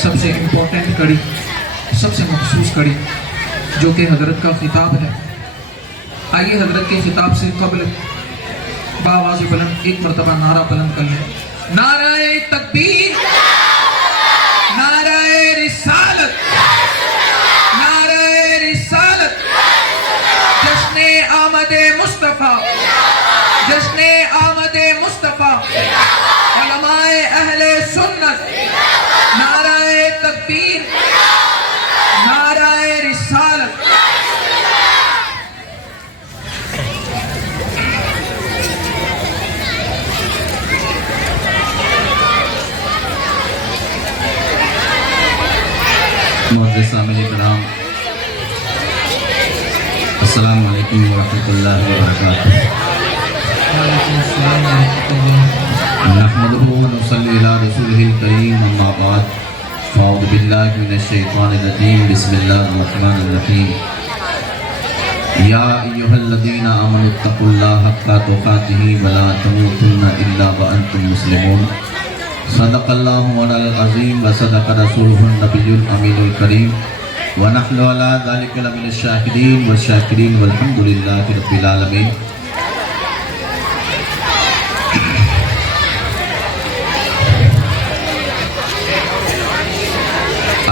سب سے امپورٹنٹ کڑی، سب سے مخصوص کڑی جو کہ حضرت کا خطاب ہے۔ آئیے حضرت کے خطاب سے قبل بآواز بلند ایک مرتبہ نعرہ بلند کر لیں، نعرہ تکبیر، نعرہ رسالت، نعرہ رسالت، جشن آمد مصطفیٰ، جشن آمد مصطفیٰ، علماء اہل سنت، نعرہ تکبیر، نعرہ رسالت۔ معزز سامعین کرام، السلام علیکم ورحمۃ اللہ وبرکاتہ۔ نحمدہ ونصلی علی رسولہ الکریم، اما بعد، فاعوذ باللہ من الشیطان الرجیم، بسم اللہ الرحمن الرحیم۔ یا ایھا الذین آمنوا اتقوا اللہ حق تقاتہ ولا تموتن الا وانتم مسلمون۔ صدق اللہ مولانا العظیم وصدق رسولہ النبی الامین الکریم، ونحن علی ذلک لمن الشاہدین والشاکرین والحمد للہ رب العالمین۔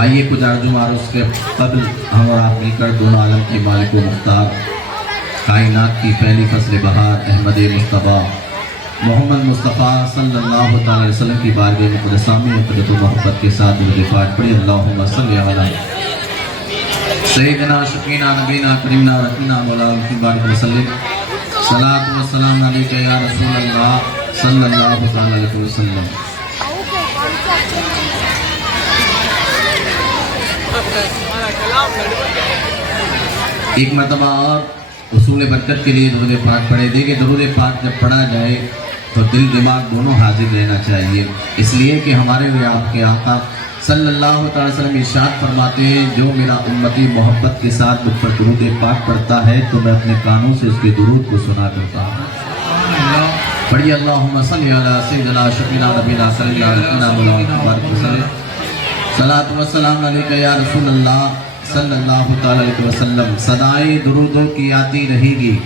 آئیے کچھ عرض و معروض کے قبل ہم اور آپ مل کر دونوں عالم کے مالک و مختار، کائنات کی پہلی فصل بہار احمد مصطفیٰ محمد مصطفیٰ صلی اللہ تعالی وسلم کی بارگاہ مقدسہ میں عقیدت و محبت کے ساتھ درود پاک پڑھی۔ اللہم صلی علی سیدنا شفیعنا نبینا کریمنا رحمنا مولانا کی بارگاہ وسلم، صلاۃ و سلام علیکہ یا رسول اللہ صلی اللہ تعالی علیہ وسلم۔ ایک مرتبہ اور اصول برکت کے لیے درود پاک پڑھے۔ دیکھیں درود پاک جب پڑھا جائے تو دل دماغ دونوں حاضر رہنا چاہیے، اس لیے کہ ہمارے ہوئے آپ کے آقا صلی اللہ تعالی وسلم ارشاد فرماتے ہیں، جو میرا امتی محبت کے ساتھ مجھ پر درود پاک پڑھتا ہے تو میں اپنے کانوں سے اس کے درود کو سنا کرتا ہوں۔ پڑھیے اللہم صلی علی سیدنا شفیعنا نبینا کریمنا رحمنا مولانا کی وسلم، صلاۃ و سلام علیکہ یا رسول اللہ صلی اللہ تعالی علیہ وسلم۔ صدائیں درودوں کی آتی رہے گی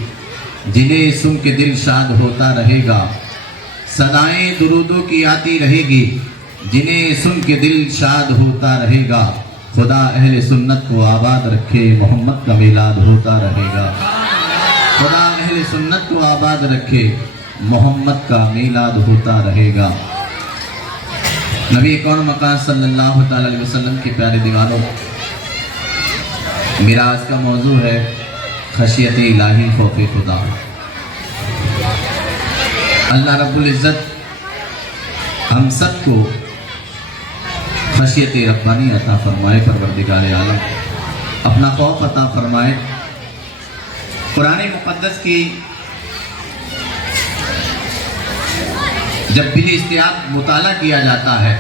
جنہیں سن کے دل شاد ہوتا رہے گا، صدائیں درودوں کی آتی رہے گی جنہیں سن کے دل شاد ہوتا رہے گا، خدا اہل سنت کو آباد رکھے محمد کا میلاد ہوتا رہے گا، خدا اہل سنت کو آباد رکھے محمد کا میلاد ہوتا رہے گا۔ نبی کون مکان صلی اللہ تعالی علیہ وسلم کے پیارے دیوانوں، میرا آج کا موضوع ہے خشیت الہی، خوف خدا۔ اللہ رب العزت ہم سب کو خشیت ربانی عطا فرمائے، پروردگار عالم اپنا خوف عطا فرمائے۔ قرآن مقدس کی جب بال استیاب مطالعہ کیا جاتا ہے،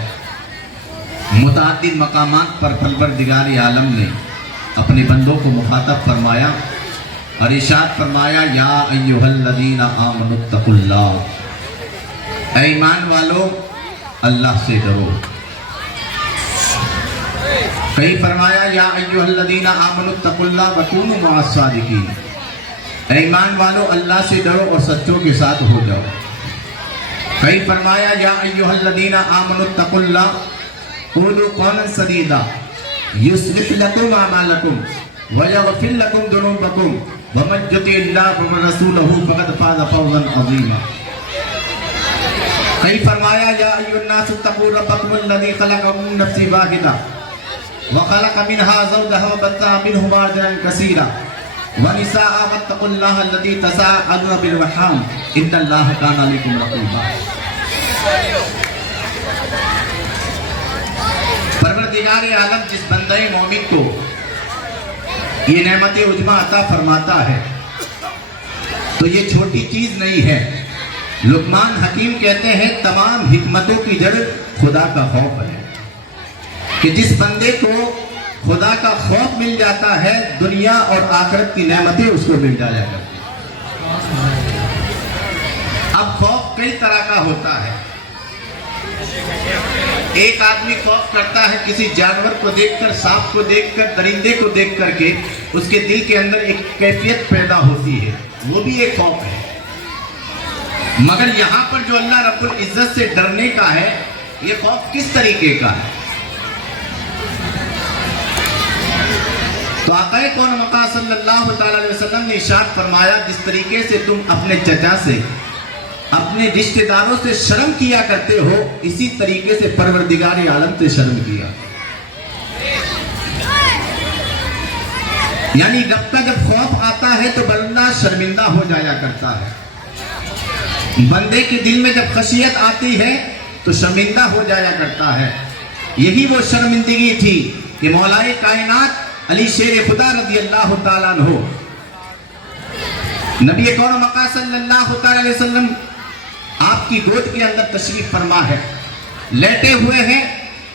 متعدد مقامات پر پروردگار عالم نے اپنے بندوں کو مخاطب فرمایا اور ارشاد فرمایا، یا ایھا الذین آمنوا اتقوا اللہ، اے ایمان والو اللہ سے ڈرو۔ کہیں فرمایا، یا ایھا الذین آمنوا اتقوا اللہ وکونوا مع الصادقین، اے ایمان والو اللہ سے ڈرو اور سچوں کے ساتھ ہو جاؤ۔ کہیں فرمایا، یا ایھا الذین آمنوا اتقوا اللہ قولوا قولا سدیدا یصلح لکم اعمالکم ویغفر لکم ذنوبکم ومن یطع اللہ ورسولہ فقد فاز فوزا عظیما۔ کہیں فرمایا، یا ایھا الناس اتقوا ربکم الذی خلقکم من نفس واحدہ وخلق منها زوجها وبث منهما رجالا كثيرا ونساء واتقوا الله الذي تساءلون به والارحام ان الله كان عليكم رقيبا۔ پروردگار عالم جس بندہ مومن کو یہ نعمت عظمی عطا فرماتا ہے تو یہ چھوٹی چیز نہیں ہے۔ لقمان حکیم کہتے ہیں، تمام حکمتوں کی جڑ خدا کا خوف ہے، کہ جس بندے کو خدا کا خوف مل جاتا ہے دنیا اور آخرت کی نعمتیں اس کو مل جایا کرتی ہیں۔ اب خوف کئی طرح کا ہوتا ہے۔ ایک آدمی خوف کرتا ہے کسی جانور کو دیکھ کر، سانپ کو دیکھ کر، درندے کو دیکھ کر کے اس کے دل کے اندر ایک کیفیت پیدا ہوتی ہے، وہ بھی ایک خوف ہے۔ مگر یہاں پر جو اللہ رب العزت سے ڈرنے کا ہے، یہ خوف کس طریقے کا ہے؟ تو آقا کون مقام صلی اللہ تعالی علیہ وسلم نے ارشاد فرمایا، جس طریقے سے تم اپنے چچا سے، اپنے رشتہ داروں سے شرم کیا کرتے ہو، اسی طریقے سے پروردگار عالم سے شرم کیا۔ یعنی رب کا جب خوف آتا ہے تو بندہ شرمندہ ہو جایا کرتا ہے، بندے کے دل میں جب خشیت آتی ہے تو شرمندہ ہو جایا کرتا ہے۔ یہی وہ شرمندگی تھی کہ مولائے کائنات علی شیر خدا رضی اللہ تعالیٰ عنہ، نبی کون مقام صلی اللہ تعالیٰ علیہ وسلم آپ کی گود کے اندر تشریف فرما ہے، لیٹے ہوئے ہیں،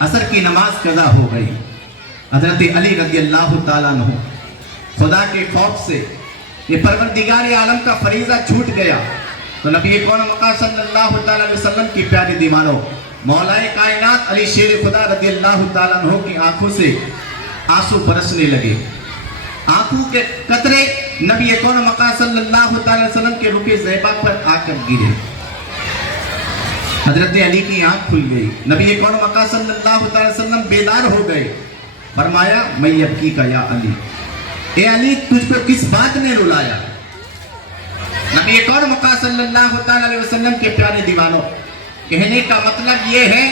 عصر کی نماز قضا ہو گئی۔ حضرت علی رضی اللہ تعالیٰ عنہ خدا کے خوف سے یہ پروردگار عالم کا فریضہ چھوٹ گیا تو نبی کون مقام صلی اللہ تعالیٰ علیہ وسلم کی پیاری دیوانوں، مولائے کائنات علی شیر خدا رضی اللہ تعالیٰ عنہ کی آنکھوں سے آنسو برسنے لگے۔ آنکھوں کے قطرے نبی کون مقام صلی اللہ تعالیٰ علیہ وسلم کے رکے زیبا پر آ کر گرے۔ حضرت علی کی آنکھ کھل گئی، نبی کون مقام صلی اللہ تعالیٰ علیہ وسلم بیدار ہو گئے، فرمایا میں یبکی کا یا علی، اے علی تجھ کو کس بات نے رلایا؟ نبی کون مقام صلی اللہ تعالیٰ علیہ وسلم کے پیارے دیوانوں، کہنے کا مطلب یہ ہے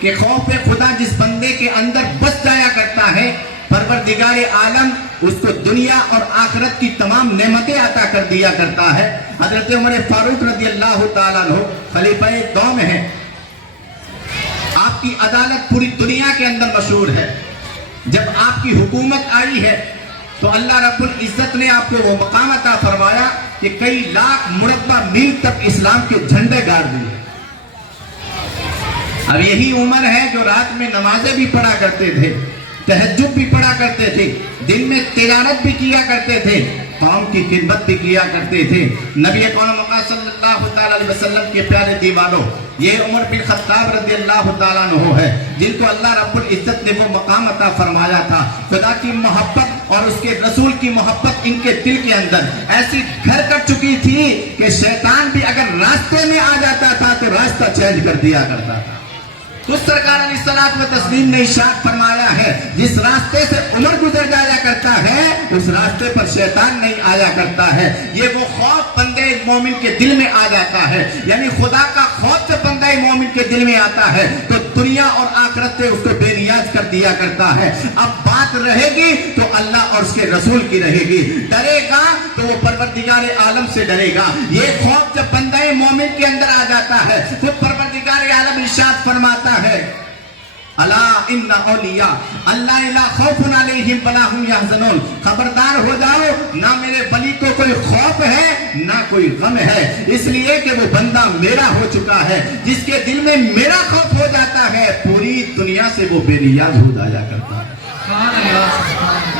کہ خوف خدا جس بندے کے اندر بس جایا کرتا ہے، پروردگار عالم اس کو دنیا اور آخرت کی تمام نعمتیں عطا کر دیا کرتا ہے۔ حضرت عمر فاروق رضی اللہ تعالیٰ عنہ خلیفہ دوم ہیں، آپ کی عدالت پوری دنیا کے اندر مشہور ہے۔ جب آپ کی حکومت آئی ہے تو اللہ رب العزت نے آپ کو وہ مقام عطا فرمایا کہ کئی لاکھ مربع میل تک اسلام کے جھنڈے گاڑ دیے۔ اب یہی عمر ہے جو رات میں نمازیں بھی پڑھا کرتے تھے، تہجد بھی پڑھا کرتے تھے، دن میں تجارت بھی کیا کرتے تھے، قوم کی خدمت بھی کیا کرتے تھے۔ نبی کون مقام صلی اللہ تعالیٰ علیہ وسلم کے پیارے دیوانوں، یہ عمر بن خطاب رضی اللہ تعالیٰ عنہ ہے جن کو اللہ رب العزت نے وہ مقام عطا فرمایا تھا۔ خدا کی محبت اور اس کے رسول کی محبت ان کے دل کے اندر ایسی گھر کر چکی تھی کہ شیطان بھی اگر راستے میں آ جاتا تھا تو راستہ چینج کر دیا کرتا تھا۔ تو سرکار علیہ الصلوۃ والتسلیم نے ارشاد فرمایا ہے، جس راستے سے عمر گزر جایا کرتا ہے اس راستے پر شیطان نہیں آیا کرتا ہے۔ یہ وہ خوف بندے مومن کے دل میں آ جاتا ہے، یعنی خدا کا خوف جب بندے مومن کے دل میں آتا ہے تو دنیا اور آخرت سے اس کو بے نیاز کر دیا کرتا ہے۔ اب بات رہے گی تو اللہ اور اس کے رسول کی رہے گی، ڈرے گا تو وہ پروردگار عالم سے ڈرے گا۔ یہ خوف جب بندے مومن کے اندر آ جاتا ہے تو پروردگار عالم ارشاد فرماتا ہے، الا ان اولیاء اللہ لا خوف علیہم ولا هم يحزنون، خبردار ہو جاؤ نہ میرے ولی کو کوئی خوف ہے نہ کوئی غم ہے، اس لیے کہ وہ بندہ میرا ہو چکا ہے۔ جس کے دل میں میرا خوف ہو جاتا ہے پوری دنیا سے وہ بے نیاز ہو جایا کرتا ہے۔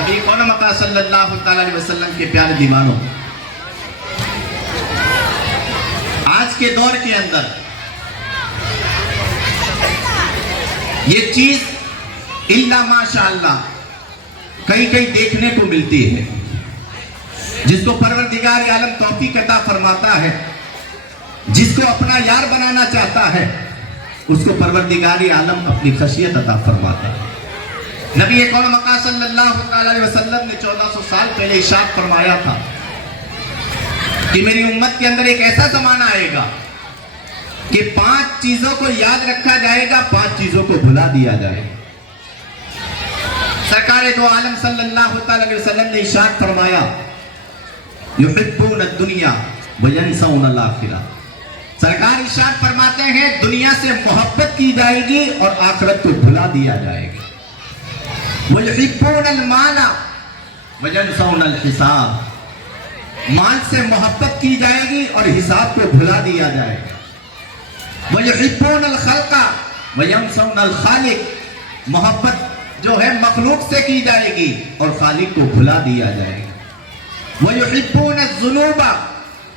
نبی کون مقام صلی اللہ تعالی علیہ وسلم کے پیارے دیوانوں، آج کے دور کے اندر یہ چیز اللہ ماشاءاللہ کئی دیکھنے کو ملتی ہے، جس کو پروردگار عالم توفیق عطا فرماتا ہے، جس کو اپنا یار بنانا چاہتا ہے اس کو پروردگار عالم اپنی خشیت عطا فرماتا ہے۔ نبی کون مقام صلی اللہ علیہ وسلم نے 1400 سال پہلے ارشاد فرمایا تھا کہ میری امت کے اندر ایک ایسا زمانہ آئے گا کہ 5 چیزوں کو یاد رکھا جائے گا، 5 چیزوں کو بھلا دیا جائے گا۔ سرکار دو عالم صلی اللہ تعالی علیہ وسلم نے ارشاد فرمایا، یحبون الدنیا وینسون الآخرہ۔ سرکار ارشاد فرماتے ہیں دنیا سے محبت کی جائے گی اور آخرت کو بھلا دیا جائے گا۔ وَيُحِبُّونَ الْمَالَ وَيَنْسَوْنَ الْحِسَابَ، مال سے محبت کی جائے گی اور حساب کو بھلا دیا جائے گا۔ وَيُحِبُّونَ الْخَلْقَ وَيَنْسَوْنَ الْخَالِقَ، محبت جو ہے مخلوق سے کی جائے گی اور خالق کو بھلا دیا جائے گا۔ وَيُحِبُّونَ الذُّنُوبَ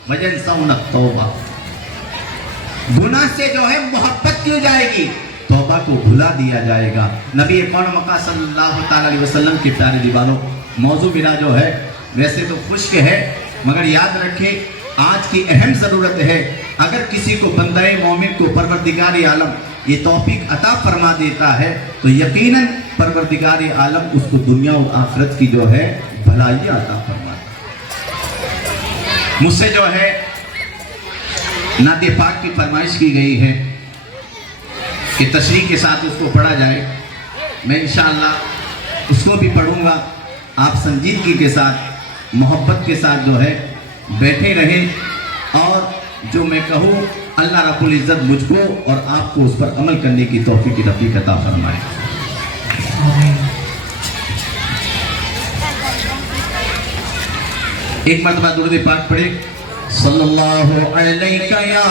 وَيَنْسَوْنَ التَّوْبَةَ، گناہ سے جو ہے محبت کی جائے گی तौबा को भुला दिया जाएगा। नबी कौन मक्का सल्लल्लाहु ताला अलैहि वसल्लम के प्यारे दीवानों, मौजू मेरा जो है वैसे तो खुश्क है, मगर याद रखें आज की अहम ज़रूरत है, अगर किसी को बंदे मोमिन को परवरदिगार आलम ये तौफीक अता फरमा देता है तो यकीनन परवरदिगार आलम उसको दुनिया और आखिरत की जो है भलाई अता फरमा। मुझसे जो है नाते पाक की फरमाइश की गई है कि तशरीह के साथ उसको पढ़ा जाए। मैं इंशाअल्लाह उसको भी पढ़ूंगा। आप संजीदगी के साथ मोहब्बत के साथ जो है बैठे रहें और जो मैं कहूँ अल्लाह रब्बुल इज़्ज़त मुझको और आपको उस पर अमल करने की तौफीक की रफ़ीक अता फरमाए। एक मरतबा दुरूद पाक पढ़े, सल्लल्लाहु अलैका या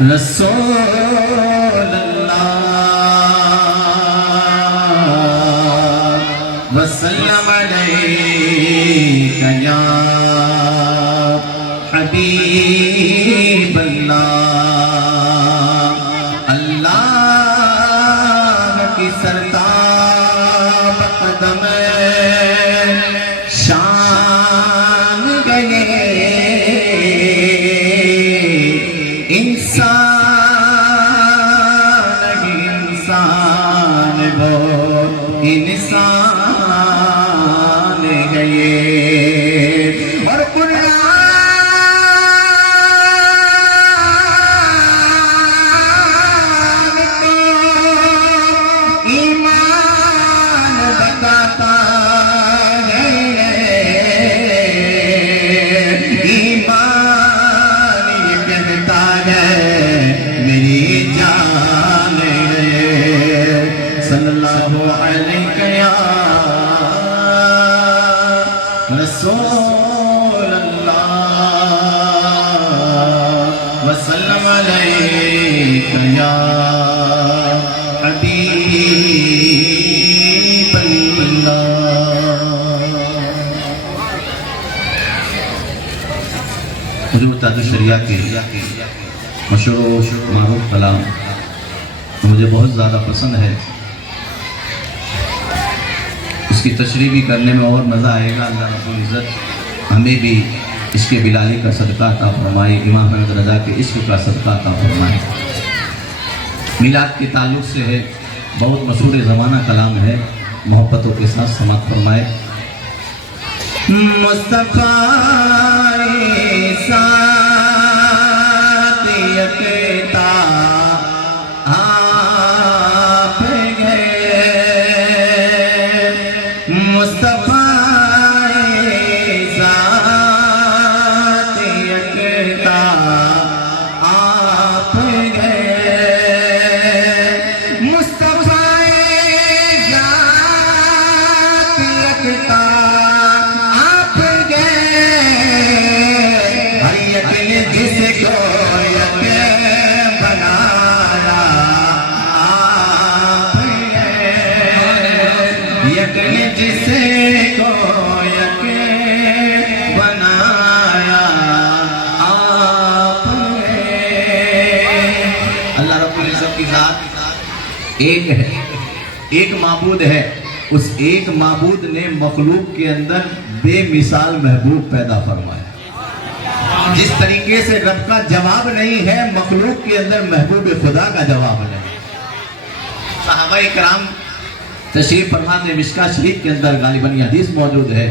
रसूल अल्लाह वसल्लम अलैका या हबीब अल्लाह। अल्लाह की सरताब कदम शान गए इंसान वो इंसान गए और कुरान को ईमान बताता है, ईमान ये कहता है मेरी जान सल्लल्लाहु अलैहि या रसूल अल्लाह वसल्लम अलैका या हबीब अल्लाह। हुजूर ताज शरिया के मशहूर मारूफ कलाम मुझे बहुत ज़्यादा पसंद है, उसकी तशरीह भी करने में और मज़ा आएगा। अल्लाह रब्बुल इज़्ज़त हमें भी इसके बिलाली का सदका अता फरमाए, इमाम अहमद रज़ा के इश्क का सदका अता फरमाए। मिलाद के ताल्लुक़ से है, बहुत मशहूर ज़माना कलाम है, मोहब्बतों के साथ समात फरमाए। मुस्तफ़ा जिसे को यके बनाया आपने। अल्लाह रब्बुल इज़्ज़त की ज़ात एक है, एक माबूद है। उस एक माबूद ने मखलूक के अंदर बेमिसाल महबूब पैदा फरमाया। जिस तरीके से रब का जवाब नहीं है, मखलूक के अंदर महबूब खुदा का जवाब नहीं। सहाबा इकराम तशरीफ फरमाते मिशका शरीफ के अंदर गालिबन हदीस मौजूद है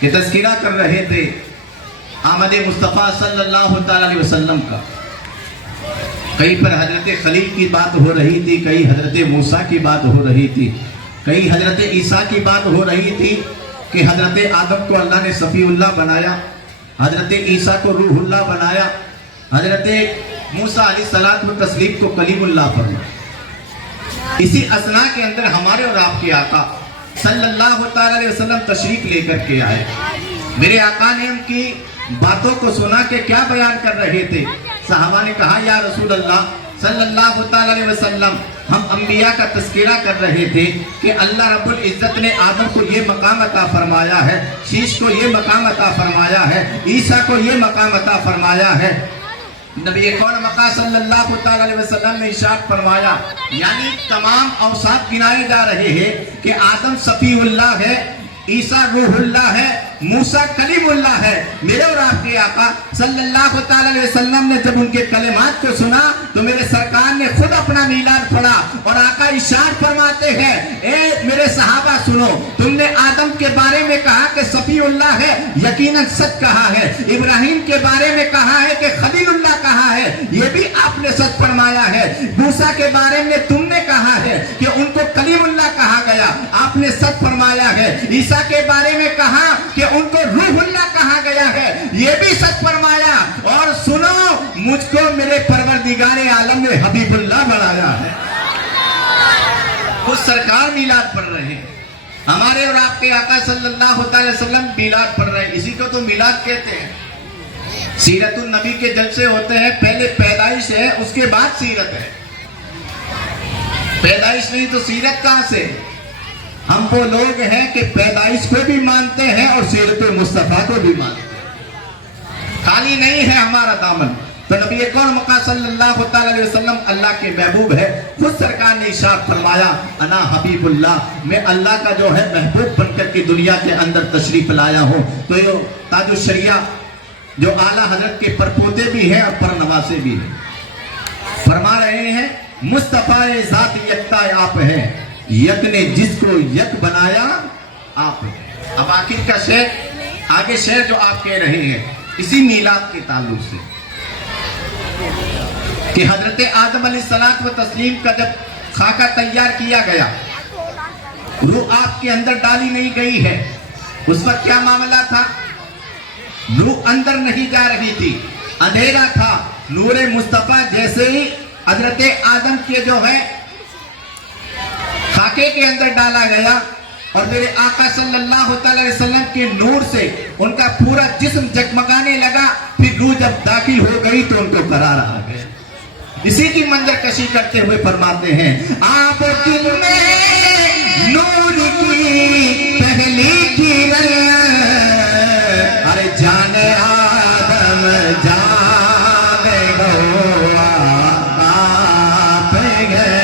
कि तज़किरा कर रहे थे आमद मुस्तफ़ा सल्लल्लाहु ताला अलैहि वसल्लम का। कहीं पर हजरत खलील की बात हो रही थी, कहीं हजरत मूसा की बात हो रही थी, कहीं हजरत ईसा की बात हो रही थी कि हजरत आदम को अल्लाह ने सफ़ीउल्लाह बनाया, हजरत ईसा को रूहुल्लाह बनाया, हजरत मूसा अलैहिस्सलाम व तस्लीम को कलीमुल्लाह फरमाया। इसी असना के अंदर हमारे और आपके आका सल्लल्लाहु ताला अलैहि वसल्लम तशरीफ लेकर के आए। मेरे आका ने उनकी बातों को सुना के क्या बयान कर रहे थे। सहाबा ने कहा या रसूल अल्लाह صلی اللہ تعالی علیہ وسلم ہم انبیاء کا تذکرہ کر رہے تھے کہ اللہ رب العزت نے آدم کو یہ مقام عطا فرمایا ہے، شیش کو یہ مقام عطا فرمایا ہے، عیسیٰ کو یہ مقام عطا فرمایا ہے۔ نبی کون مقام صلی اللہ تعالی علیہ وسلم نے ارشاد فرمایا، یعنی تمام اوصاف گنائے جا رہے ہیں کہ آدم صفی اللہ ہے، عیسیٰ روح اللہ ہے، موسیٰ کلیم اللہ ہے۔ میرے اور آپ کے آقا صلی اللہ تعالی علیہ وسلم نے جب ان کے کلمات کو سنا تو میرے سرکار نے خود اپنا میلاد پڑھا اور آقا ارشاد فرماتے ہیں، اے میرے صحابہ سنو، تم نے آدم کے بارے میں کہا کہ صفی اللہ ہے، یقیناً سچ کہا ہے۔ ابراہیم کے بارے میں کہا ہے کہ خلیل اللہ کہا ہے، یہ بھی آپ نے سچ فرمایا ہے۔ موسیٰ کے بارے میں تم نے کہا ہے کہ ان کو کلیم اللہ کہا گیا، آپ نے سچ فرمایا ہے۔ عیسیٰ کے بارے میں کہا کہ ان کو روح اللہ کہا گیا ہے، یہ بھی سچ فرمایا۔ اور سنو، مجھ کو میرے پروردگار عالم نے حبیب اللہ بنایا ہے۔ خود سرکار میلاد پڑھ رہے ہیں، ہمارے اور آپ کے آقا صلی اللہ علیہ وسلم میلاد پڑھ رہے ہیں، اسی کو تو میلاد کہتے ہیں۔ سیرت النبی کے جلسے ہوتے ہیں، پہلے پیدائش ہے، اس کے بعد سیرت ہے۔ پیدائش نہیں تو سیرت کہاں سے؟ ہم وہ لوگ ہیں کہ پیدائش کو بھی مانتے ہیں اور سیرت مصطفیٰ کو بھی مانتے ہیں، خالی نہیں ہے ہمارا دامن۔ تو نبی کون مقام صلی اللہ تعالی علیہ وسلم اللہ کے محبوب ہے، خود سرکار نے ارشاد فرمایا، انا حبیب اللہ، میں اللہ کا جو ہے محبوب بن کر کے دنیا کے اندر تشریف لایا ہوں۔ تو یہ تاج الشریعہ جو اعلیٰ حضرت کے پرپوتے بھی ہیں اور پرنواسے بھی ہیں، فرما رہے ہیں، مصطفیٰ ذات یکتا آپ ہے، یک نے جس کو یک بنایا آپ ہے۔ اب آخر کا شعر، آگے شعر جو آپ کہہ رہے ہیں اسی میلاد کے تعلق سے، کہ حضرت آدم علیہ الصلوۃ والتسلیم کا جب خاکہ تیار کیا گیا، روح آپ کے اندر ڈالی نہیں گئی ہے، اس وقت کیا معاملہ تھا؟ روح اندر نہیں جا رہی تھی، اندھیرا تھا۔ نور مصطفیٰ جیسے ہی حضرت آدم کے جو ہے خاکے کے اندر ڈالا گیا اور میرے آقا صلی اللہ علیہ وسلم کے نور سے ان کا پورا جسم جگمگانے لگا، پھر روح جب داخل ہو گئی تو ان کو قرار آ گیا۔ اسی کی منظر کشی کرتے ہوئے فرماتے ہیں، آپ دل میں نور کی پہلی کرن، ارے جان آدم جان گوا آپ گئے،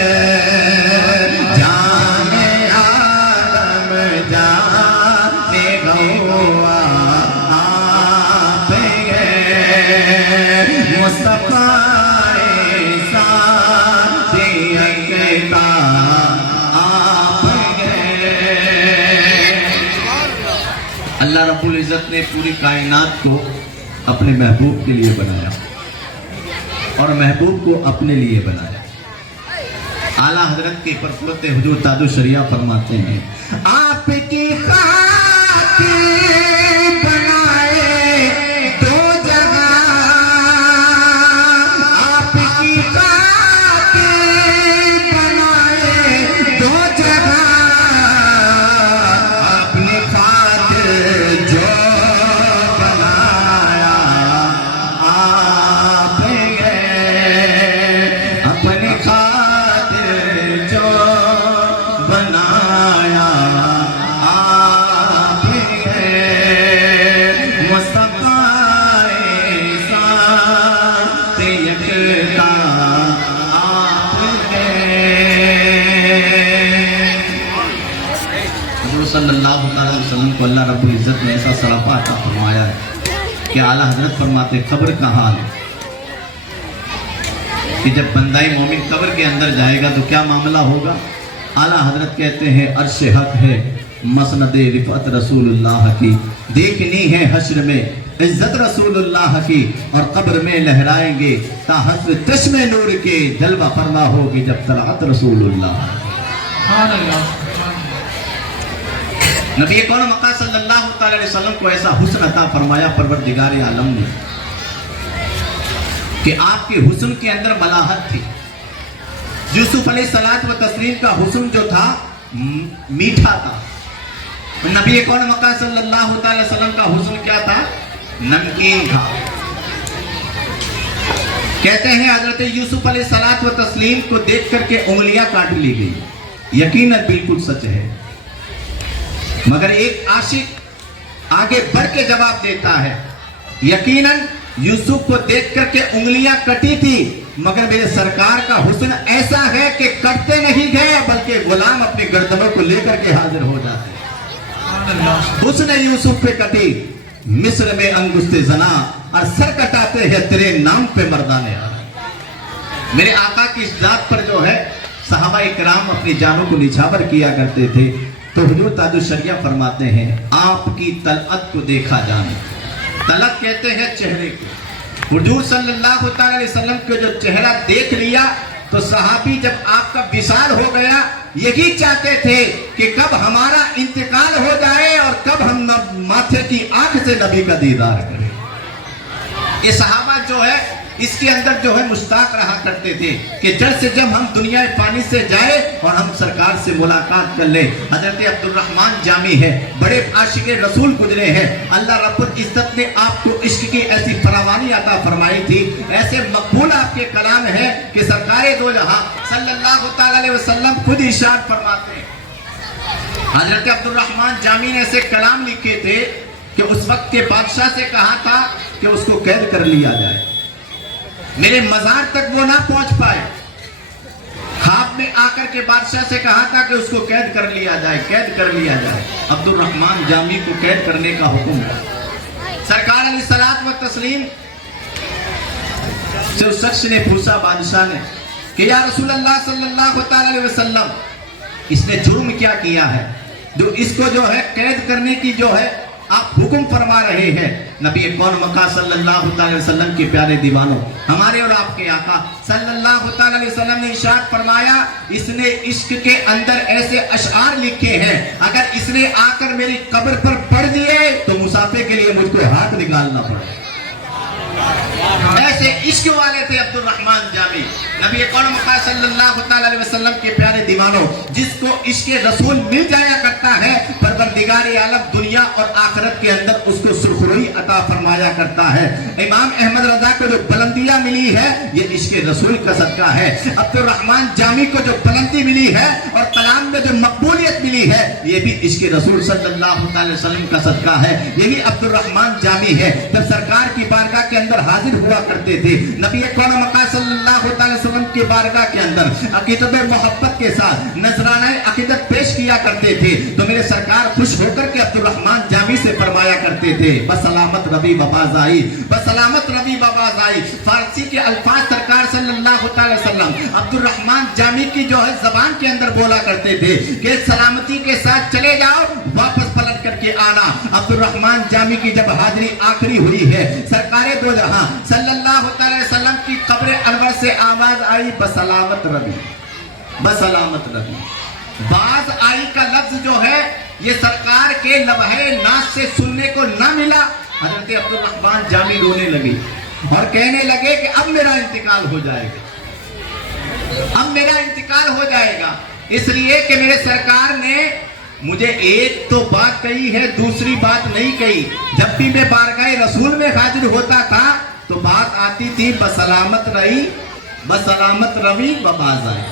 جان آدم جان گوا آپ گئے، مصطفیٰ اللہ رب العزت نے پوری کائنات کو اپنے محبوب کے لیے بنایا اور محبوب کو اپنے لیے بنایا۔ اعلیٰ حضرت کے پرفلت حضور تاج الشریعہ فرماتے ہیں، آپ کی خاطر بنائے دو جگہ، آپ کی خاطر بنائے دو جگہ، اپنی خاطر جو بنایا آپ گئے، اپنی خاطر جو بنایا آپ گئے، مصطفیٰ ذات یکتا آپ گئے۔ حضور صلی اللہ علیہ وسلم کو اللہ رب العزت نے ایسا سراپا عطا فرمایا ہے کہ اعلیٰ حضرت فرماتے قبر کا حال، کہ جب بندہ مومن قبر کے اندر جائے گا تو کیا معاملہ ہوگا؟ اعلیٰ حضرت کہتے ہیں، عرش حق ہے مسند رفعت رسول اللہ کی، دیکھنی ہے حشر میں عزت رسول اللہ کی، اور قبر میں لہرائیں گے تا حسر چشم نور کے، جلوہ فرما ہوگی جب طلعت رسول اللہ۔ سبحان اللہ۔ نبی کون مقام صلی اللہ علیہ وسلم کو ایسا حسن عطا فرمایا پروردگار عالم نے کہ آپ کے حسن کے اندر ملاحت تھی۔ یوسف علیہ الصلوۃ والتسلیم کا حسن جو تھا میٹھا تھا، نبی کون مقام صلی اللہ علیہ وسلم کا حسن کیا تھا؟ نمکین تھا۔ कहते हैं हजरत यूसुफ अलैहिस्सलात व तस्लीम को देख करके उंगलियां काट ली गई। यकीनन बिल्कुल सच है, मगर एक आशिक आगे बढ़ के जवाब देता है, यकीनन यूसुफ को देख करके उंगलियां कटी थी, मगर मेरे सरकार का हुस्न ऐसा है कि कटते नहीं गए बल्कि गुलाम अपनी गर्दनों को लेकर के हाजिर हो जाते। हुस्न यूसुफ पे कटी, मिस्र में अंगुस्ते जना और सर कटाते हैं तेरे नाम पे मर्दाने आ। मेरे आका की इस जात पर जो है सहाबा इकराम अपनी जानों को निछावर किया करते थे। तो हुजूर ताजुश शरिया फरमाते हैं, आपकी तलअत को देखा जाने, तलअत कहते हैं चेहरे को। हुजूर सल्लल्लाहु अलैहि वसल्लम को जो चेहरा देख लिया तो सहाबी जब आपका विसाल हो गया, यही चाहते थे कि कब हमारा इंतकाल हो जाए और कब हम माथे की आंख से नबी का दीदार करें। ये सहाबा जो है इसके अंदर जो है मुश्ताक रहा करते थे कि जल्द से जब हम दुनिया पानी से जाए और हम सरकार से मुलाकात कर ले। हजरत अब्दुल रहमान जामी है, बड़े आशिक रसूल गुजरे हैं। अल्लाह रब्बुल इज्जत ने आपको इश्क की ऐसी फरावानी अता फरमाई थी, ऐसे मकबूल आपके कलाम है कि सरकार दो जहां सल्लल्लाहु अलैहि वसल्लम खुद इरशाद फरमाते हैं। हजरत अब्दुल रहमान जामी ने ऐसे कलाम लिखे थे कि उस वक्त के बादशाह से कहा था कि उसको कैद कर लिया जाए, मेरे मजार तक वो ना पहुंच पाए। ख्वाब में आकर के बादशाह से कहा था कि उसको कैद कर लिया जाए, कैद कर लिया जाए। अब्दुल रहमान जामी को कैद करने का हुक्म सरकार अलैहिस्सलात व तस्लीम से उस शख्स ने पूछा बादशाह ने कि या रसूल अल्लाह सल्लल्लाहु अलैहि वसल्लम, इसने जुर्म क्या किया है जो इसको जो है कैद करने की जो है आप हुक्म फरमा रहे हैं। नबी कौन मक्का सल्लल्लाहु अलैहि वसल्लम के प्यारे दीवानों, हमारे और आपके आका सल्लल्लाहु अलैहि वसल्लम ने इरशाद फरमाया, इसने इश्क के अंदर ऐसे अशआर लिखे हैं, अगर इसने आकर मेरी कब्र पर पढ़ दिए तो मुसाफे के लिए मुझको हाथ निकालना पड़े। ऐसे इश्क वाले थे अब्दुल रहमान जामी। नबी कौन मक्का सल्लल्लाहु अलैहि वसल्लम के प्यारे दीवानों, जिसको इश्क रसूल मिल जाया करता है, परवरदिगार आलम दुनिया और आखिरत के अंदर उसको सुरखरुई अता फरमाया करता है। इमाम अहमद रजा को जो बुलंदियां मिली है ये इश्क रसूल का सदका है। अब्दुल रहमान जामी को जो बुलंदी मिली है और कलाम में जो मकबूलियत मिली है ये भी इश्क रसूल सल्लल्लाहु अलैहि वसल्लम का सदका है। यही अब्दुल रहमान जामी है। जब सरकार की बारगाह के अंदर हाजिर हुआ करते थे, नबी अकरम सल्लल्लाहु अलैहि वसल्लम के बारगाह के अंदर अकीदत मोहब्बत के साथ नजराना अकीदत पेश किया करते थे, तो मेरे सरकार खुश होकर के अब्दुल रहमान जामी से फरमाया करते थे, बसलामत रबी बबाज आई, बसलामत रबी बबाज आई। फारसी के अल्फाज सरकार सल्लल्लाहु अलैहि वसल्लम अब्दुल रहमान जामी की जो है जबान के अंदर बोला करते थे कि सलामती के साथ चले जाओ, वापस पलट करके आना। अब्दुल रहमान जामी की जब हाजिरी आखिरी हुई है, सरकारे दो जहां सल्लल्लाहु अलैहि वसल्लम की कब्र अनवर से आवाज आई, बसलामत रबी, बसलामत रबी। बाज आई का लफ्ज जो है ये सरकार के लबहे नाश से सुनने को ना मिला। हजरत अब्दुल रहमान जामी रोने लगे और कहने लगे कि अब मेरा इंतकाल हो जाएगा, अब मेरा इंतकाल हो जाएगा, इसलिए कि मेरे सरकार ने मुझे एक तो बात कही है, दूसरी बात नहीं कही। जब भी मैं बारगाह रसूल में हाजिर होता था तो बात आती थी बसलामत रही, बसलामत रवी बबाज आए,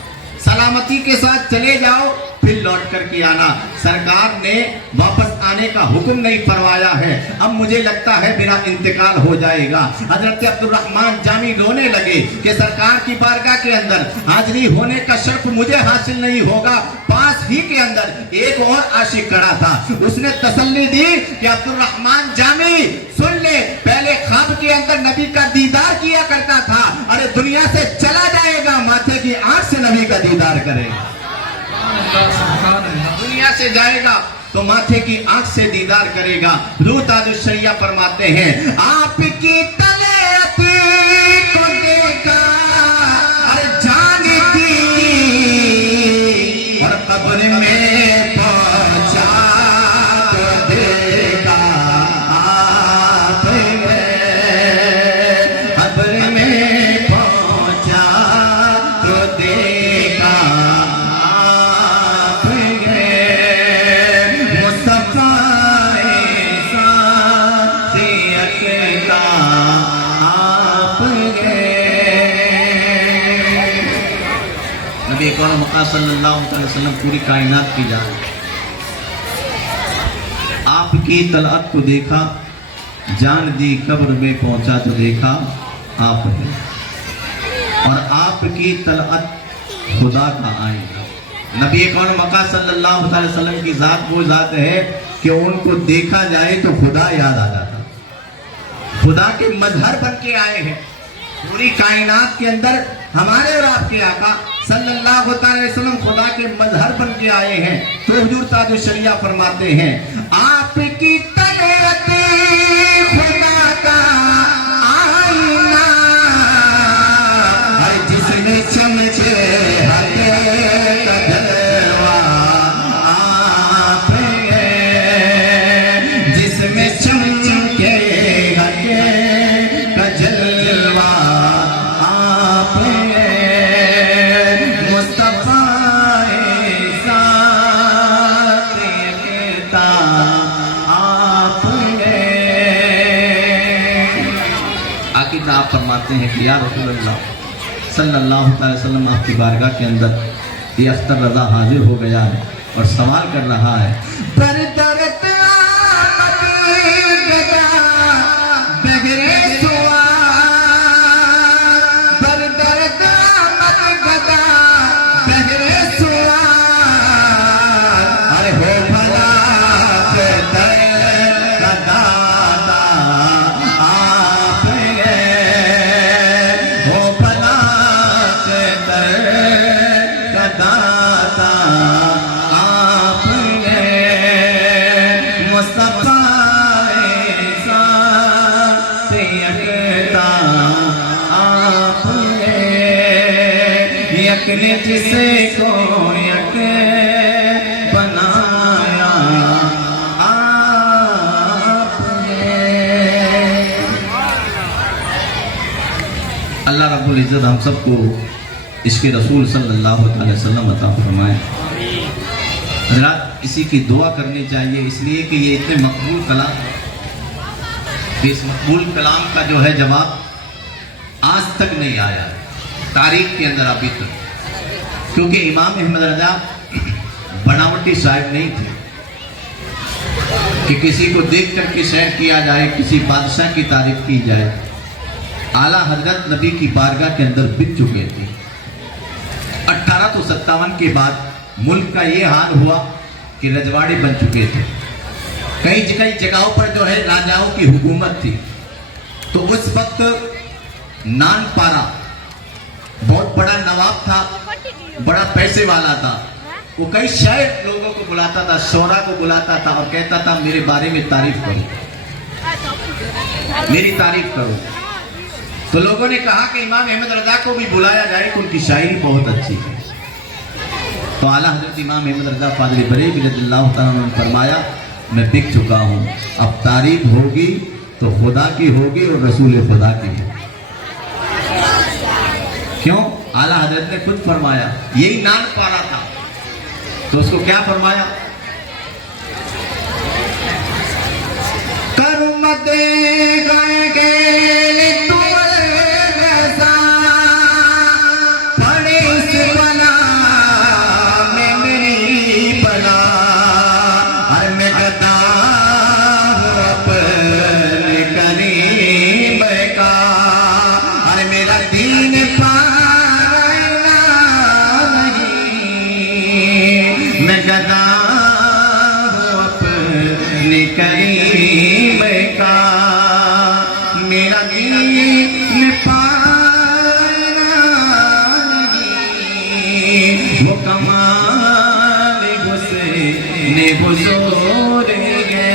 सलामती के साथ चले जाओ फिर लौट कर के आना। सरकार ने वापस आने का हुक्म नहीं फरमाया है, अब मुझे लगता है मेरा इंतकाल हो जाएगा। हजरत अब्दुल रहमान जामी रोने लगे कि सरकार की बारगाह के अंदर हाजिरी होने का शर्फ मुझे हासिल नहीं होगा। पास ही के अंदर एक और आशिक खड़ा था, उसने तसल्ली दी कि अब्दुल रहमान जामी सुन ले, पहले ख्वाब के अंदर नबी का दीदार किया करता था, अरे दुनिया से चला जाएगा, माथे की आंख से नबी का दीदार करेगा। दुनिया से जाएगा तो माथे की आंख से दीदार करेगा। रूह ताजुश शरिया फरमाते हैं, आपकी तलअत को देखा अरे जान दी और कब्र में पहुंचा तो देखा आप कब्र में पहुंचा तो देखा आप गए। कौन मका सल्लल्लाहु अलैहि वसल्लम पूरी कायनात की जान, आपकी तलअत को देखा, जान दी कब्र में पहुंचा तो देखा आप है, और आपकी तलअत खुदा का आएगा। नबी कौन मका सल्लल्लाहु अलैहि वसल्लम की जात वो जात है कि उनको देखा जाए तो खुदा याद आ जाता। खुदा के मजहर बन के आए हैं पूरी कायनात के अंदर। हमारे और आपके आका सल्लल्लाहु अलैहि वसल्लम खुदा के मजहर बन के आए हैं। तो हुजूर ताज शरिया फरमाते हैं, आपकी तबीयत खुदा का आईना, हर जिसमें चमके हके का जलवा आप हैं, जिसमें चमके हके का जलवा आप हैं, मुस्तफा आप फरमाते हैं कि या रसूलल्लाह सल्लल्लाहु अलैहि वसल्लम आपकी बारगाह के अंदर ये अख्तर रज़ा हाजिर हो गया है और सवाल कर रहा है, ने जिसे को यक बनाया आपने। अल्लाह रब्बुल इज्जत हम सबको इसके रसूल सल्लल्लाहु अलैहि वसल्लम अता फरमाए। हज़रात इसी की दुआ करनी चाहिए, इसलिए कि ये इतने मकबूल कलाम, इस मकबूल कलाम का जो है जवाब आज तक नहीं आया तारीख के अंदर अभी तक, क्योंकि इमाम अहमद रज़ा बनावटी साहिब नहीं थे कि किसी को देख करके शेर किया जाए, किसी बादशाह की तारीफ की जाए। आला हजरत नबी की बारगाह के अंदर बिक चुके थे। 1857 के बाद मुल्क का ये हाल हुआ कि रजवाड़े बन चुके थे। कई जगहों पर जो है राजाओं की हुकूमत थी। तो उस वक्त नानपारा बहुत बड़ा नवाब था, बड़ा पैसे वाला था। वो कई शायर लोगों को बुलाता था, शोरा को बुलाता था और कहता था मेरे बारे में तारीफ करो, मेरी तारीफ करो। तो लोगों ने कहा कि इमाम अहमद रज़ा को भी बुलाया जाए, उनकी शायरी बहुत अच्छी है। तो आला हजरत इमाम अहमद रज़ा फाज़िल बरेलवी रज़ियल्लाहु तआला ने फरमाया, मैं बिक चुका हूँ, अब तारीफ होगी तो खुदा की होगी और रसूल खुदा की होगी। क्यों? आला हजरत ने खुद फरमाया, यही नान पारा था। तो उसको क्या फरमाया? करमते गाय के करीम का मेरा दीन पाना नहीं, वो कमाल हुस्न हुजूर है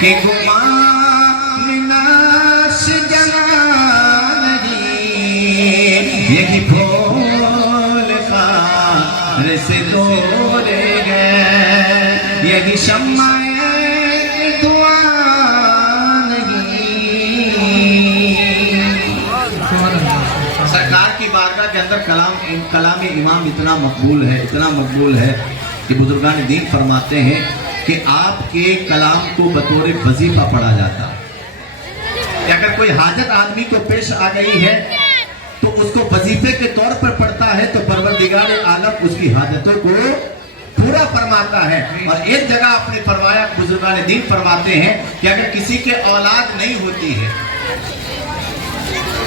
कि गुमान नाश जहां नहीं, यही फूल खार से दूर गए, यही शम्मा सरकार की बारगाह के अंदर कलाम इमाम इतना मकबूल है कि बुजुर्गान दीन फरमाते हैं कि आपके कलाम को बतौर वजीफा पढ़ा जाता कि अगर कोई हाजत आदमी को पेश आ गई है तो उसको वजीफे के तौर पर पढ़ता जाता है तो परवरदिगार आलम उसकी हाजतों को पूरा फरमाता है। और एक जगह आपने फरमाया, बुजुर्गान दीन फरमाते हैं कि अगर किसी के औलाद नहीं होती है,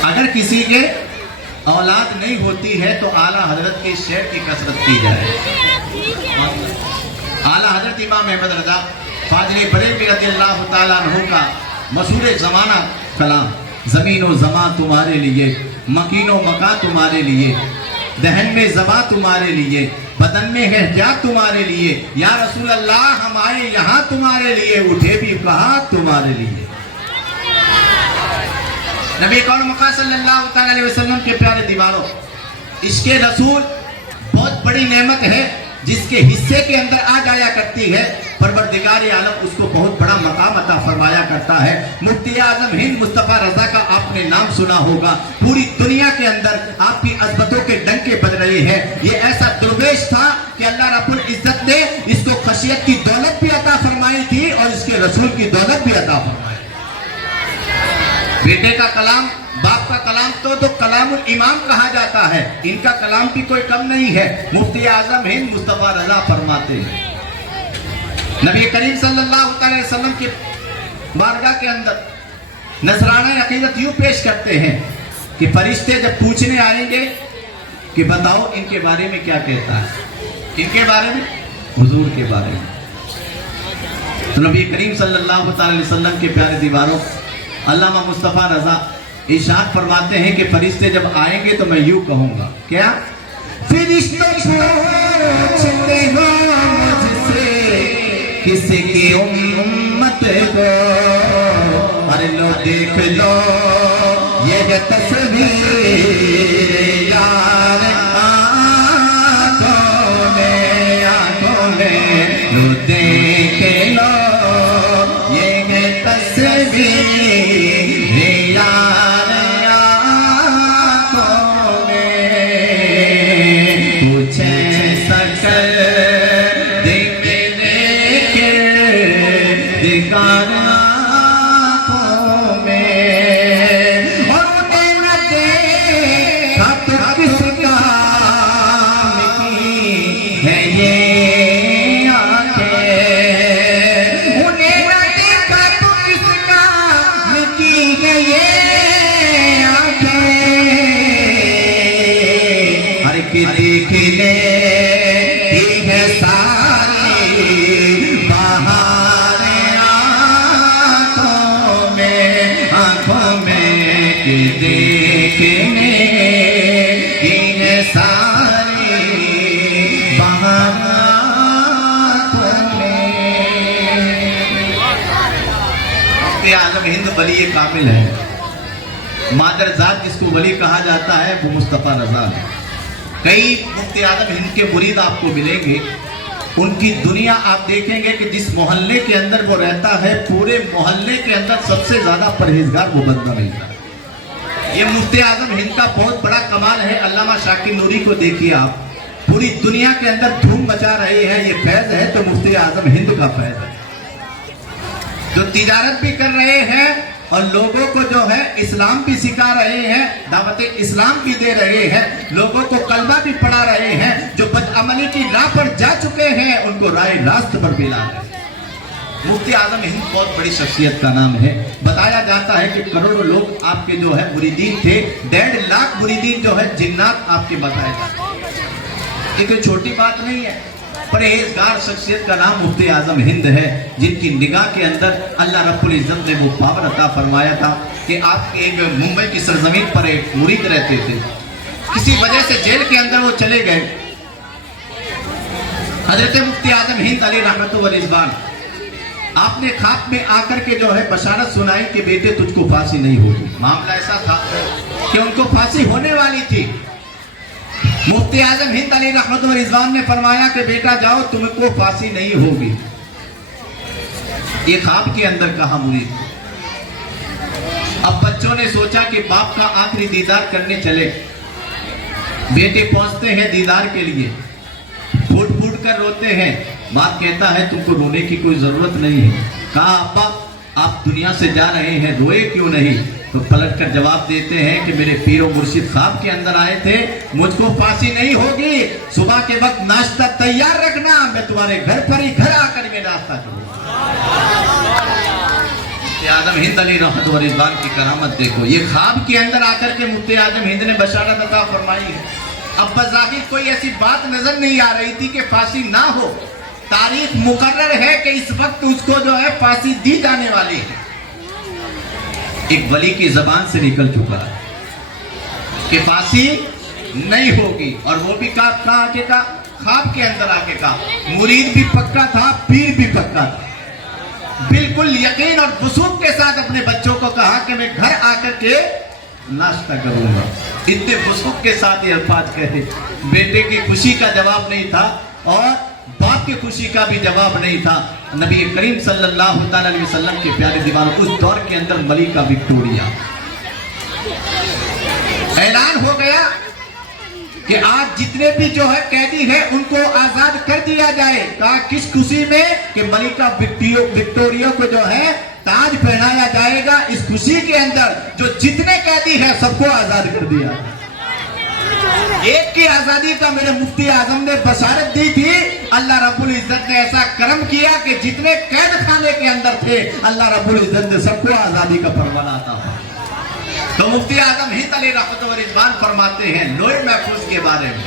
अगर किसी के औलाद नहीं होती है तो आला हजरत के शेर की कसरत की जाए। आला हजरत इमाम अहमद रजा फाजले बड़े रज़ियल्लाहु ताला अन्हु का मशहूर ज़माना कलाम, ज़मीनो ज़मा तुम्हारे लिए, मकीनो मका तुम्हारे लिए, दहन में ज़बा तुम्हारे लिए, बदन में है क्या तुम्हारे लिए, या रसूल अल्लाह हम आए यहाँ तुम्हारे लिए, उठे भी कहा तुम्हारे लिए। नबी कौन मका सल्लल्लाहु ताला अलैहि वसल्लम के प्यारे दीवारों, इसके रसूल बहुत बड़ी नेमत है जिसके हिस्से के अंदर आ जाया करती है, परवरदिगार आलम उसको बहुत बड़ा मकाम अता फरमाया करता है। मुफ्ती आजम हिंद मुस्तफा रजा का आपने नाम सुना होगा, पूरी दुनिया के अंदर आपकी अज़मतों के डंके बज रहे हैं। ये ऐसा दुर्वेश था कि अल्लाह रब्बुल इज्जत ने इसको खशियत की दौलत भी अता फरमाई थी और इसके रसूल की दौलत भी अता फरमाई। बेटे का कलाम, बाप का कलाम तो कलामुल इमाम कहा जाता है, इनका कलाम भी कोई कम नहीं है। मुफ्ती आजम हिंद मुस्तफा रजा फरमाते हैं, नबी करीम सल्लल्लाहु अलैहि वसल्लम के बारगाह के अंदर नजराना अकीदत यूं पेश करते हैं कि फरिश्ते जब पूछने आएंगे कि बताओ इनके बारे में क्या कहता है, इनके बारे में, हुजूर के बारे में, तो नबी करीम सल्लल्लाहु अलैहि वसल्लम के प्यारे दीवारों, अल्लामा मुस्तफा रजा इरशाद फरमाते हैं कि फरिश्ते जब आएंगे तो मैं यूं कहूंगा, क्या फरिश्ते पूछते हो मुझसे किसी की उम्मत को, अरे लो देख लो ये तस्वीर यार आंखों में लो देख लो ये तस्वीर आजम हिंद वली कामिल है। मादर जात जिसको वली कहा जाता है वो मुस्तफा रजा है। कई मुफ्ती आजम हिंद के मुरीद आपको मिलेंगे, उनकी दुनिया आप देखेंगे कि जिस मोहल्ले के अंदर वो रहता है, पूरे मोहल्ले के अंदर सबसे ज्यादा परहेजगार वो बंदा मिलता है। ये मुफ्ती आजम हिंद का बहुत बड़ा कमाल है। अल्लामा शाकिर नूरी को देखिए आप, पूरी दुनिया के अंदर धूम मचा रहे हैं। ये फैज है तो मुफ्ती आजम हिंद का फैज है, जो तिजारत भी कर रहे हैं और लोगों को जो है इस्लाम भी सिखा रहे हैं, दावत इस्लाम भी दे रहे हैं, लोगों को कलमा भी पढ़ा रहे हैं। जो बदअमली की राह पर जा चुके हैं उनको राह रास्त पर भी ला रहे हैं। मुफ्ती आजम हिंद बहुत बड़ी शख्सियत का नाम है। बताया जाता है कि करोड़ों लोग आपके जो है मुरीदीन थे, 1.5 लाख मुरीदीन जो है जिन्नात आपके बताए जाते हैं। ये कोई छोटी बात नहीं है। परहेजगार शख्सियत का नाम मुफ्ती आजम हिंद है, जिनकी निगाह के अंदर अल्लाह रब्बुल इज्जत ने वो पावर अता फरमाया था कि आप एक मुंबई की सरजमीन पर एक मुरीद रहते थे, किसी वजह से जेल के अंदर वो चले गए। हजरत मुफ्ती आजम हिंद अली रहमतुल्लाह वल इज़बान, आपने ख्वाब में आकर के जो है बशारत सुनाई कि बेटे तुझको फांसी नहीं होगी। मामला ऐसा था कि उनको फांसी होने वाली थी। मुफ्ती आजम हिंद अली रहमतुल्लाह रिजवान ने फरमाया कि बेटा जाओ, तुमको फांसी नहीं होगी। ये ख्वाब के अंदर कहा मुरीद। अब बच्चों ने सोचा कि बाप का आखिरी दीदार करने चले। बेटे पहुंचते हैं दीदार के लिए, फूट फूट कर रोते हैं। बाप कहता है तुमको रोने की कोई जरूरत नहीं है। कहा अब्बा آپ دنیا سے جا رہے ہیں، روئے کیوں نہیں؟ تو پلٹ کر جواب دیتے ہیں کہ میرے پیر و مرشد خواب کے اندر آئے تھے، مجھ کو پھانسی نہیں ہوگی، صبح کے وقت ناشتہ تیار رکھنا، میں تمہارے گھر پر ہی گھر آ کر میں ناشتہ کروں گا۔ اعظم ہند علی رحمت و رضوان کی کرامت دیکھو، یہ خواب کے اندر آ کر کے مفتی اعظم ہند نے بشارت عطا فرمائی ہے۔ اب بظاہر کوئی ایسی بات نظر نہیں آ رہی تھی کہ پھانسی نہ ہو، تاریخ مقرر ہے کہ اس وقت اس کو جو ہے پھانسی دی جانے والی ہے۔ ایک ولی کی زبان سے نکل چکا ہے کہ پھانسی نہیں ہوگی، اور وہ بھی کہا کہ خواب کے اندر آ کے کہا، مرید بھی پکا تھا، پیر بھی پکا تھا، بالکل یقین اور وثوق کے ساتھ اپنے بچوں کو کہا کہ میں گھر آ کر کے ناشتہ کروں گا۔ اتنے وثوق کے ساتھ یہ الفاظ کہے، بیٹے کی خوشی کا جواب نہیں تھا اور باپ کی خوشی کا بھی جواب نہیں تھا۔ نبی کریم صلی اللہ علیہ وسلم کے پیارے دیوانوں، اس دور کے اندر ملکہ وکٹوریہ، اعلان ہو گیا کہ آج جتنے بھی جو ہے قیدی ہیں ان کو آزاد کر دیا جائے۔ کہا کس خوشی میں؟ کہ ملکہ وکٹوریہ کو جو ہے تاج پہنایا جائے گا۔ اس خوشی کے اندر جو جتنے قیدی ہیں سب کو آزاد کر دیا۔ ایک کی آزادی کا میرے مفتی اعظم نے بشارت دی تھی، اللہ رب العزت نے ایسا کرم کیا کہ جتنے قید خانے کے اندر تھے اللہ رب العزت نے سب کو آزادی کا پروانہ عطا فرمایا۔ تو مفتی اعظم ہند علی رحمت و رضوان فرماتے ہیں لوح محفوظ کے بارے میں،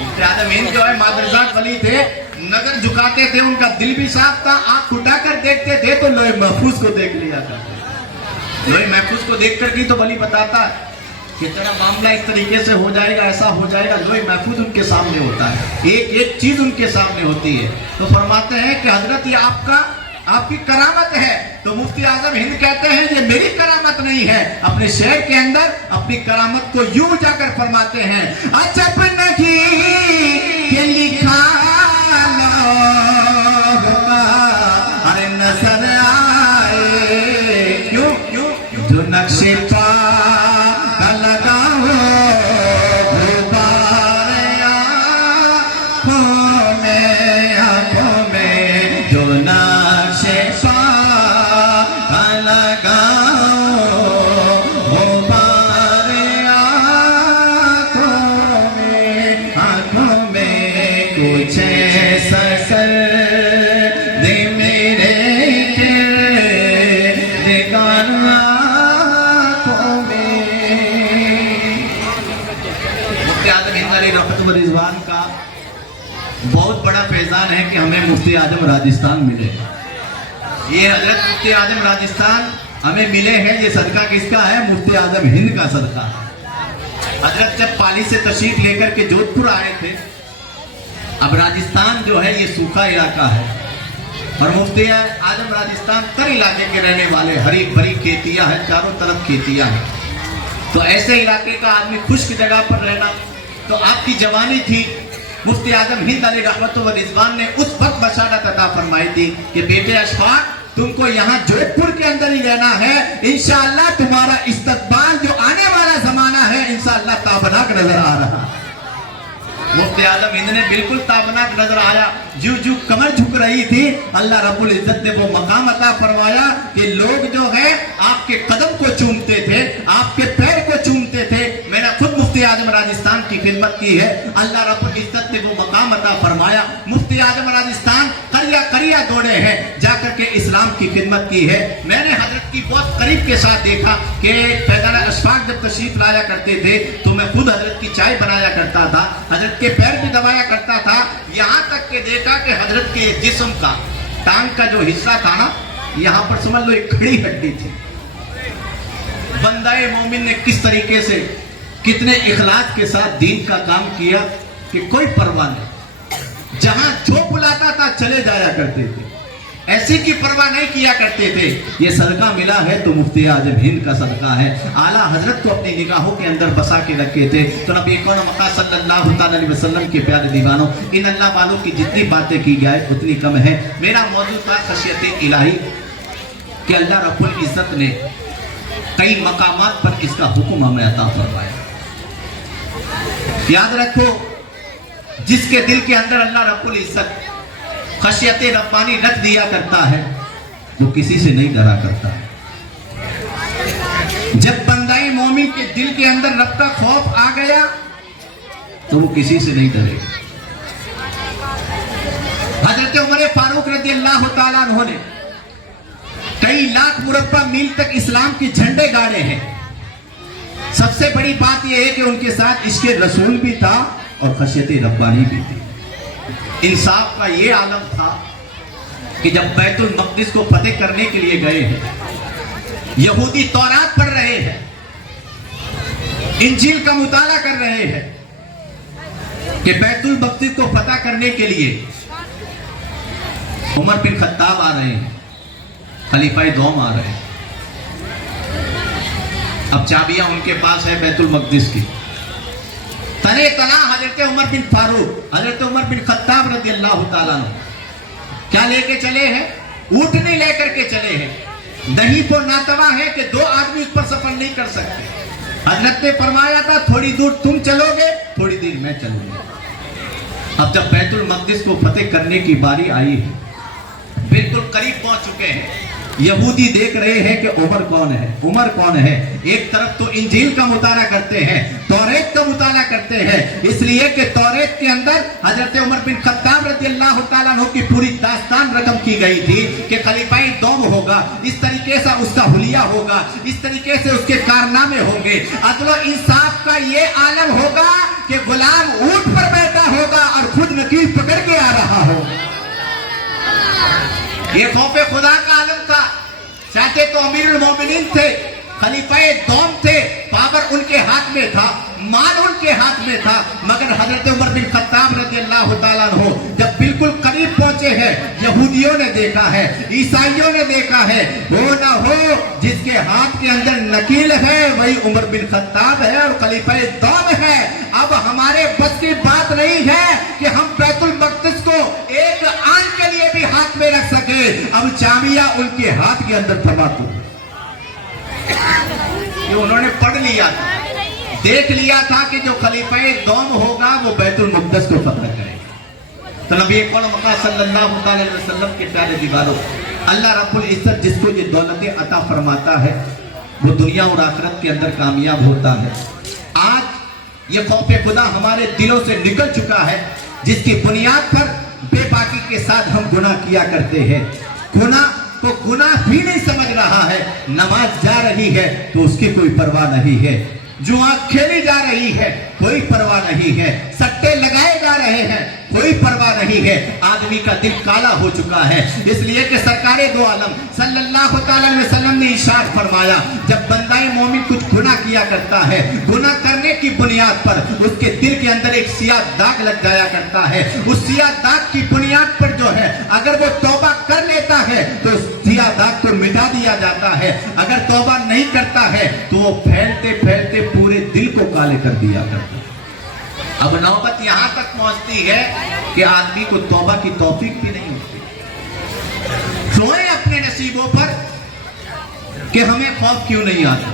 مفتی اعظم ہند جو ہے مادرزاد ولی تھے، نظر جھکاتے تھے، ان کا دل بھی صاف تھا، آنکھ اٹھا کر دیکھتے تھے تو لوح محفوظ کو دیکھ لیا کرتے۔ لوح محفوظ کو دیکھ کر کی تو ولی بتاتا ہے کہ تیرا معاملہ اس طریقے سے ہو جائے گا، ایسا ہو جائے گا۔ لوح محفوظ ان کے سامنے ہوتا ہے، ایک ایک چیز ان کے سامنے ہوتی ہے۔ تو فرماتے ہیں کہ حضرت یہ آپ کی کرامت ہے۔ تو مفتی اعظم ہند کہتے ہیں یہ میری کرامت نہیں ہے، اپنے شعر کے اندر اپنی کرامت کو یوں جا کر فرماتے ہیں، عجب نہیں کہ لکھا لوح ہر نظر آئے، کیوں جو نقش پا کا لگا ہو غبار آنکھوں میں جو نقش پا لگا ہو غبار آنکھوں میں کچھ ایسا کر دے میرے کردگار آنکھوں میں۔ مفتی اعظم ہند علی رحمت و رضوان کا بہت بڑا فیضان ہے کہ ہمیں مفتی اعظم راجستان ملے۔ یہ حضرت مفتی اعظم راجستان ہمیں ملے ہیں، یہ صدقہ کس کا ہے؟ مفتی اعظم ہند کا صدقہ ہے۔ حضرت جب پالی سے تشریف لے کر کے جودھ پور آئے تھے، اب راجستان جو ہے یہ سوکھا علاقہ ہے اور مفتی اعظم راجستان تر علاقے کے رہنے والے، ہری بھری کھیتیاں ہیں، چاروں طرف کھیتیاں ہیں، تو ایسے علاقے کا آدمی خشک جگہ پر رہنا، تو آپ کی جوانی تھی۔ مفتی اعظم ہند علی رحمت و رضوان نے اس وقت بشارت عطا فرمائی تھی کہ بیٹے اشفاق تم کو یہاں جودھ پور کے اندر ہی رہنا ہے، انشاءاللہ تمہارا استقبال جو آنے والا زمانہ ہے انشاءاللہ تابناک نظر آ رہا ہے۔ مفتی اعظم ہند نے بالکل تابناک نظر آیا، جو کمر جھک رہی تھی، اللہ رب العزت نے وہ مقام عطا فرمایا کہ لوگ جو ہیں آپ کے قدم کو چومتے تھے، آپ کے پیر کو چومتے تھے۔ میں نے خود مفتی اعظم راجستان کی خدمت کی ہے، اللہ رب العزت نے وہ مقام عطا فرمایا۔ مفتی اعظم راجستان قریہ قریہ دوڑے ہیں، جا کر کے اسلام کی خدمت کی ہے۔ میں نے حضرت کی بہت قریب کے ساتھ دیکھا کہ فیضان اشفاق جب تشریف لایا کرتے تھے تو میں خود حضرت کی چائے بنایا کرتا تھا، حضرت کے پیر بھی دبایا کرتا تھا، یہاں تک کہ دیکھا کہ حضرت کے جسم کا ٹانگ کا جو حصہ تھا نا، یہاں پر سمجھ لو ایک کھڑی ہڈی تھی۔ بندہ مومن نے کس طریقے سے کتنے اخلاص کے ساتھ دین کا کام کیا کہ کوئی پرواہ نہیں، جہاں جو بلاتا تھا چلے جایا کرتے تھے، ایسی کی پرواہ نہیں کیا کرتے تھے۔ یہ صدقہ ملا ہے تو مفتی اعظم ہند کا صدقہ ہے۔ اعلیٰ حضرت کو اپنی نگاہوں کے اندر بسا کے رکھے تھے۔ تو نبی کون مقام صلی اللہ علیہ وسلم کے پیارے دیوانوں، ان اللہ والوں کی جتنی باتیں کی جائے اتنی کم ہے۔ میرا موضوع تھا خشیت الہی، کہ اللہ رب العزت نے کئی مقامات پر اس کا حکم ہمیں عطا فرمایا۔ یاد رکھو، جس کے دل کے اندر اللہ رب العزت خشیت ربانی رکھ دیا کرتا ہے، वो किसी से नहीं डरा करता। जब बंदाए मोमिन के दिल के अंदर रब का खौफ आ गया तो वो किसी से नहीं डरेगा। हजरत उमर फारूक रज़ी अल्लाह तआला अन्हु ने कई लाख मुरब्बा मील तक इस्लाम के झंडे गाड़े हैं। सबसे बड़ी बात यह है कि उनके साथ इश्क़ रसूल भी था और खशियत रब्बानी भी थी। इंसाफ का ये आलम था कि जब बैतुल मक़दिस को फतेह करने के लिए गए हैं, यहूदी तौरात पढ़ रहे हैं, इंजील का मुताला कर रहे हैं कि बैतुल मक़दिस को फतह करने के लिए उमर बिन खत्ताब आ रहे हैं, खलीफा दोम आ रहे हैं। अब चाबियां उनके पास है बैतुल मक़दिस की। तने तना हजरत उमर बिन फारूक, हजरत उमर बिन खत्ताब रज़ी अल्लाह तआला अन्हु क्या लेके चले हैं? ऊँटनी लेकर के चले हैं। नहीं तो नातवा है कि दो आदमी उस पर सफर नहीं कर सकते। हजरत ने फरमाया था थोड़ी दूर तुम चलोगे, थोड़ी देर मैं चलूंगा। अब जब बैतुल मक़दिस को फतेह करने की बारी आई है, बिल्कुल करीब पहुंच चुके हैं, यहूदी देख रहे हैं कि उमर कौन है, उमर कौन है। एक तरफ तो इंजील का मुताला करते हैं, तौरेत का मुताला करते हैं, इसलिए कि तौरेत के अंदर हजरत उमर बिन खत्ताब रज़ी अल्लाह तआला अन्हु की पूरी दास्तान रकम की गई थी कि खलीफाई दोम होगा, इस तरीके से उसका हुलिया होगा, इस तरीके से उसके कारनामे होंगे। अदल इंसाफ का ये आलम होगा कि गुलाम ऊंट पर बैठा होगा और खुद नकील पकड़ के आ रहा होगा। ये खौफ खुदा का आलम था। चाहते तो अमीरुल मोमिनीन थे, खलीफाए दौम थे, पावर उनके हाथ में था, माल उनके हाथ में था, मगर हजरत उमर बिन खत्ताब रज़ी अल्लाह तआला अन्हु जब बिल्कुल करीब पहुंचे हैं, यहूदियों ने देखा है, ईसाइयों ने देखा है, हो ना हो जिसके हाथ के अंदर नकील है वही उमर बिन खत्ताब है और खलीफाए दौम है। अब हमारे बस की बात नहीं है कि हम बैतुल मक़दिस को एक आन के लिए भी हाथ में रख सके। अब चाबियां उनके हाथ के अंदर थमा दो। ये उन्होंने पढ़ लिया था, देख लिया था कि जो खलीफाए दौम होगा वो बैतुल मुक़द्दस को फतह करेगा। तो नबी पाक सल्लल्लाहु अलैहि वसल्लम के प्यारे दीवारों, अल्लाह रब्बुल इज्जत जिसको ये दौलतें अता फरमाता है वो दुनिया और आखिरत के अंदर कामयाब होता है। आज ये खौफ खुदा हमारे दिलों से निकल चुका है, जिसकी बुनियाद पर बेबाकी के साथ हम गुनाह किया करते हैं। गुनाह को गुनाह भी नहीं समझ रहा है, नमाज जा रही है तो उसकी कोई परवाह नहीं है, जुआ खेली जा रही है कोई परवाह नहीं है, सट्टे लगाए जा रहे हैं कोई परवाह नहीं है। आदमी का दिल काला हो चुका है, इसलिए कि सरकारे दो आलम सल्लल्लाहु अलैहि वसल्लम ने इरशाद फरमाया, जब बंदाए मोमिन कुछ गुनाह किया करता है, गुनाह करने की बुनियाद पर उसके दिल के अंदर एक सियाह दाग लग जाया करता है। उस सियाह दाग की बुनियाद पर जो है अगर वो तौबा कर लेता है तो सियाह दाग को मिटा दिया जाता है, अगर तौबा नहीं करता है तो वो फैलते फैलते पूरे दिल को काले कर दिया करता है। अब नौबत यहां तक पहुंचती है कि आदमी को तौबा की तौफीक भी नहीं होती। सोए अपने नसीबों पर कि हमें खौफ क्यों नहीं आता।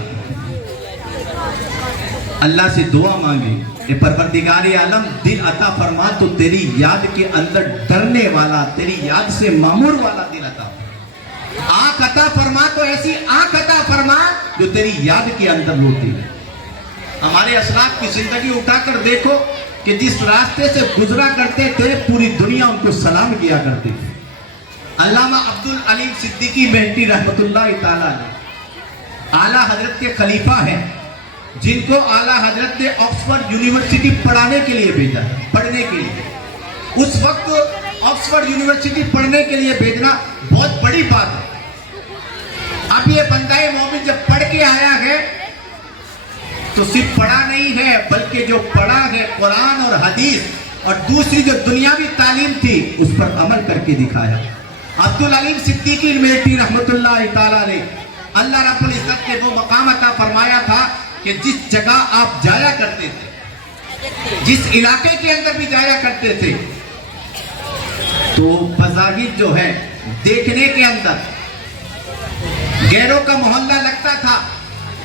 अल्लाह से दुआ मांगे कि परवरदिगार आलम दिल अता फरमा तो तेरी याद के अंदर डरने वाला, तेरी याद से मामूर वाला दिल अता। आंख अता फरमा तो ऐसी आंख अता फरमा जो तेरी याद के अंदर होती है। हमारे असलाफ की जिंदगी उठाकर देखो कि जिस रास्ते से गुजरा करते थे पूरी दुनिया उनको सलाम किया करती थी। अल्लामा अब्दुल अलीम सिद्दीकी मेहदी रहमतुल्लाह ताला अलैह आला हजरत के खलीफा हैं, जिनको आला हजरत ने ऑक्सफोर्ड यूनिवर्सिटी पढ़ाने के लिए भेजा, पढ़ने के लिए। उस वक्त ऑक्सफोर्ड यूनिवर्सिटी पढ़ने के लिए भेजना बहुत बड़ी बात है। अब ये बंदाए मोमिन जब पढ़ के आया है तो सिर्फ पढ़ा नहीं है, बल्कि जो पढ़ा है कुरान और हदीस और दूसरी जो दुनियावी तालीम थी उस पर अमल करके दिखाया। अब्दुल अलीम सिद्दीकी मेहदी रहमतुल्लाह ताला अलैह अल्लाह रब्बुल इज्जत ने वो मकाम अता फरमाया था कि जिस जगह आप जाया करते थे, जिस इलाके के अंदर भी जाया करते थे, तो बज़ाहिर जो है देखने के अंदर गैरों का मोहल्ला लगता था,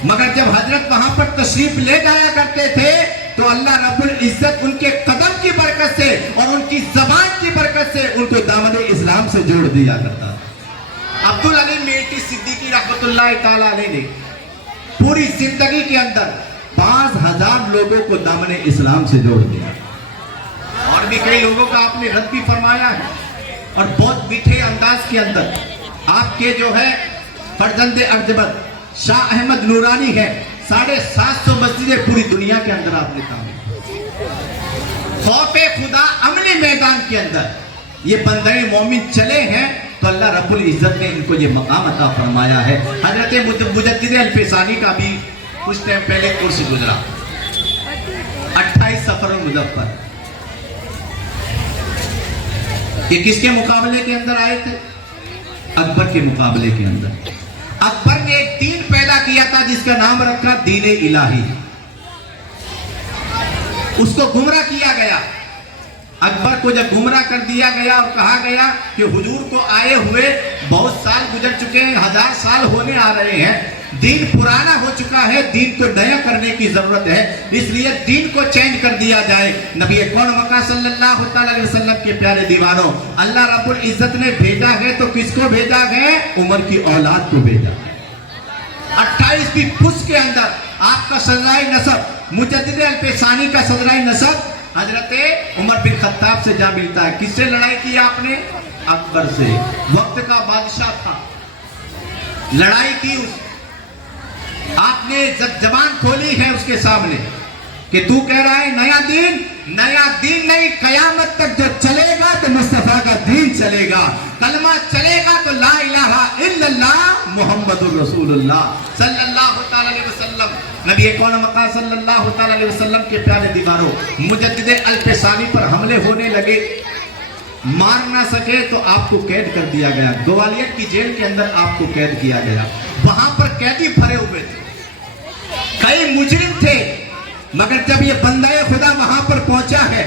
मगर जब हजरत वहां पर तशरीफ ले जाया करते थे तो अल्लाह रब्बुल इज्जत उनके कदम की बरकत से और उनकी जबान की बरकत से उनको दामन इस्लाम से जोड़ दिया करता था। अब अब्दुल अली मेटी सिद्दीकी रहमतुल्लाह ताला अलैह ने पूरी जिंदगी के अंदर 5000 लोगों को दामने इस्लाम से जोड़ दिया। और भी कई लोगों का आपने रद्द भी फरमाया है और बहुत मीठे अंदाज के अंदर आपके जो है फर्जंदे अर्जबत शाह अहमद नूरानी है, 750 मस्जिदें पूरी दुनिया के अंदर आपने काम खौफे खुदा अमली मैदान के अंदर ये बंदे मोमिन चले हैं तो अल्लाह रब्बुल इज्जत ने इनको ये मकाम अता फरमाया है। हजरत मुजद्दिद अल-फैसानी का भी कुछ टाइम पहले कोर्स गुजरा 28 सफर मुजफ्फर। ये किसके मुकाबले के अंदर आए थे? अकबर के मुकाबले के अंदर। अकबर ने एक दीन पैदा किया था जिसका नाम रखा दीन इलाही। उसको गुमराह किया गया। अकबर को जब गुमराह कर दिया गया और कहा गया कि हुजूर को आए हुए बहुत साल गुजर चुके हैं, 1000 साल होने आ रहे हैं, दीन पुराना हो चुका है, दीन को नया करने की जरूरत है, इसलिए दीन को चेंज कर दिया जाए। नबी कौन मक्का सल्लल्लाहु अलैहि वसल्लम के प्यारे दीवानों, अल्लाह रब्बुल इज्जत ने भेजा है तो किसको भेजा है? उमर की औलाद को भेजा। 28वीं पुस के अंदर आपका सदराए नसब मुजद्दिद अल-फैसानी का सदराए नसब हजरत उमर बिन खत्ताब से जा मिलता है। किससे लड़ाई की आपने? अकबर से। वक्त का बादशाह था, लड़ाई की आपने जब जबान खोली है उसके सामने कि तू कह रहा है नया दीन नहीं, कयामत तक जो चलेगा तो मुस्तफा का दीन चलेगा, कलमा चलेगा तो ला इलाहा इल्लल्लाह मुहम्मदुर रसूलुल्लाह सल्लल्लाहु ताला अलैहि वसल्लम। नबी कौन मक्का सल्लल्लाहु ताला अलैहि वसल्लम के प्यारे दीवारों, मुजद्दिद अल-फैसानी पर हमले होने लगे, मार ना सके तो आपको कैद कर दिया गया। ग्वालियर की जेल के अंदर आपको कैद किया गया। वहां पर कैदी भरे हुए थे, कई मुजरिम थे, मगर जब ये बंदा खुदा वहां पर पहुंचा है,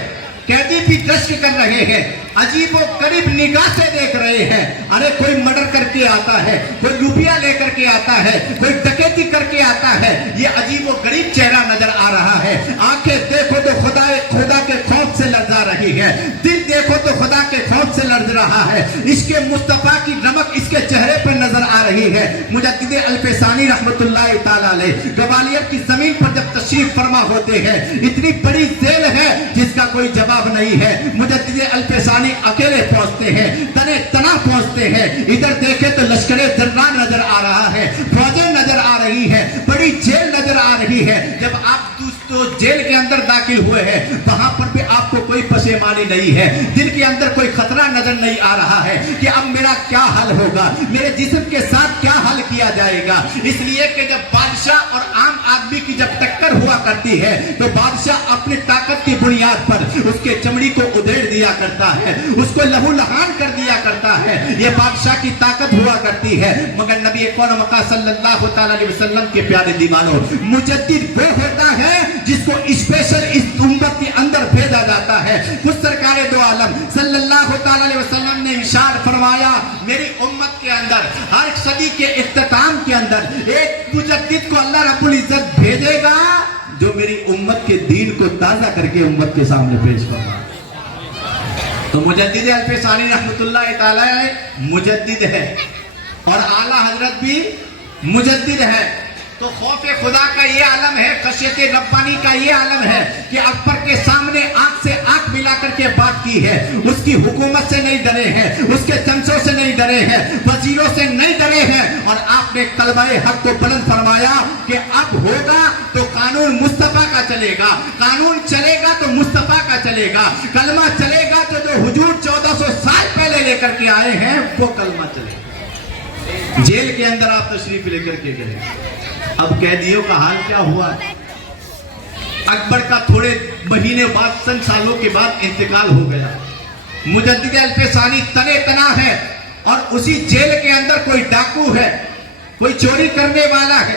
कैदी भी दश्त कर रहे हैं, अजीबो करीब निगाह से देख रहे हैं। अरे कोई मर्डर करके आता है, कोई रुपया लेकर के आता है, कोई डकैती करके आता है, ये अजीबो गरीब चेहरा नजर आ रहा है। आंखें देखो तो खुदा के खौफ से लर्जा रही है, दिल देखो तो खुदा के खौफ से लर्ज रहा है। इसके मुस्तफा की नमक इसके चेहरे पर नजर आ रही है। मुजद्दिद अल-फैसानी रहमतुल्लाह ताला अलैह ग्वालियर की जमीन पर जब तशरीफ फरमा होते हैं, इतनी बड़ी जेल है जिसका कोई जवाब नहीं है। मुजद्दिद अल-फैसानी अकेले पहुंचते हैं, तने तना पहुंचते हैं। इधर देखे तो लश्करे दर्रा नजर आ रहा है, फौजें नजर आ रही है, बड़ी जेल नजर आ रही है। जब आप तो जेल के अंदर दाखिल हुए हैं, वहां पर भी आपको कोई पसेमानी नहीं है, दिल के अंदर कोई खतरा नजर नहीं आ रहा है कि अब मेरा क्या हल होगा, मेरे जिस्म के साथ क्या हल किया जाएगा। इसलिए कि जब बादशाह और आम आदमी की जब टक्कर हुआ करती है तो बादशाह अपनी ताकत की बुनियाद पर उसके चमड़ी को उधेड़ दिया करता है, उसको लहू लहान कर दिया करता है। यह बादशाह की ताकत हुआ करती है। मगर नबी कौन मक्का सल्लल्लाहु ताला अलैहि वसल्लम के प्यारे दीवानों, मुजद्दिद वो होता है जिसको स्पेशल इस उम्मत के अंदर भेजा जाता है। खुद सरकार दो आलम सल्लल्लाहु ताला अलैहि वसल्लम ने इरशाद फरमाया, मेरी उम्मत के अंदर हर सदी के इख्तिताम के अंदर एक मुजद्दिद को अल्लाह रब्बुल इज्जत भेजेगा जो मेरी उम्मत के दीन को ताजा करके उम्मत के सामने पेश करना। तो मुजद्दिद अल-फैसानी रहमतुल्लाह ताला अलैह मुजद्दिद है और आला हजरत भी मुजद्दिद है। तो खौफे खुदा का ये आलम है, खशियत रब्बानी का ये आलम है कि अकबर के सामने आंख से आंख मिलाकर के बात की है। उसकी हुकूमत से नहीं डरे हैं, उसके चमचों से नहीं डरे हैं, वजीरों से नहीं डरे हैं। और आपने कलमाए हक को बुलंद फरमाया कि अब होगा तो कानून मुस्तफा का चलेगा, कानून चलेगा तो मुस्तफा का चलेगा, कलमा चलेगा तो जो हुजूर 1400 साल पहले लेकर के आए हैं वो कलमा चलेगा। जेल के अंदर आप तशरीफ लेकर के गए, अब कैदियों का हाल क्या हुआ? अकबर का थोड़े महीने बाद, सन सालों के बाद इंतकाल हो गया। मुजद्दिद अल-फैसानी तने तना है और उसी जेल के अंदर कोई डाकू है, कोई चोरी करने वाला है,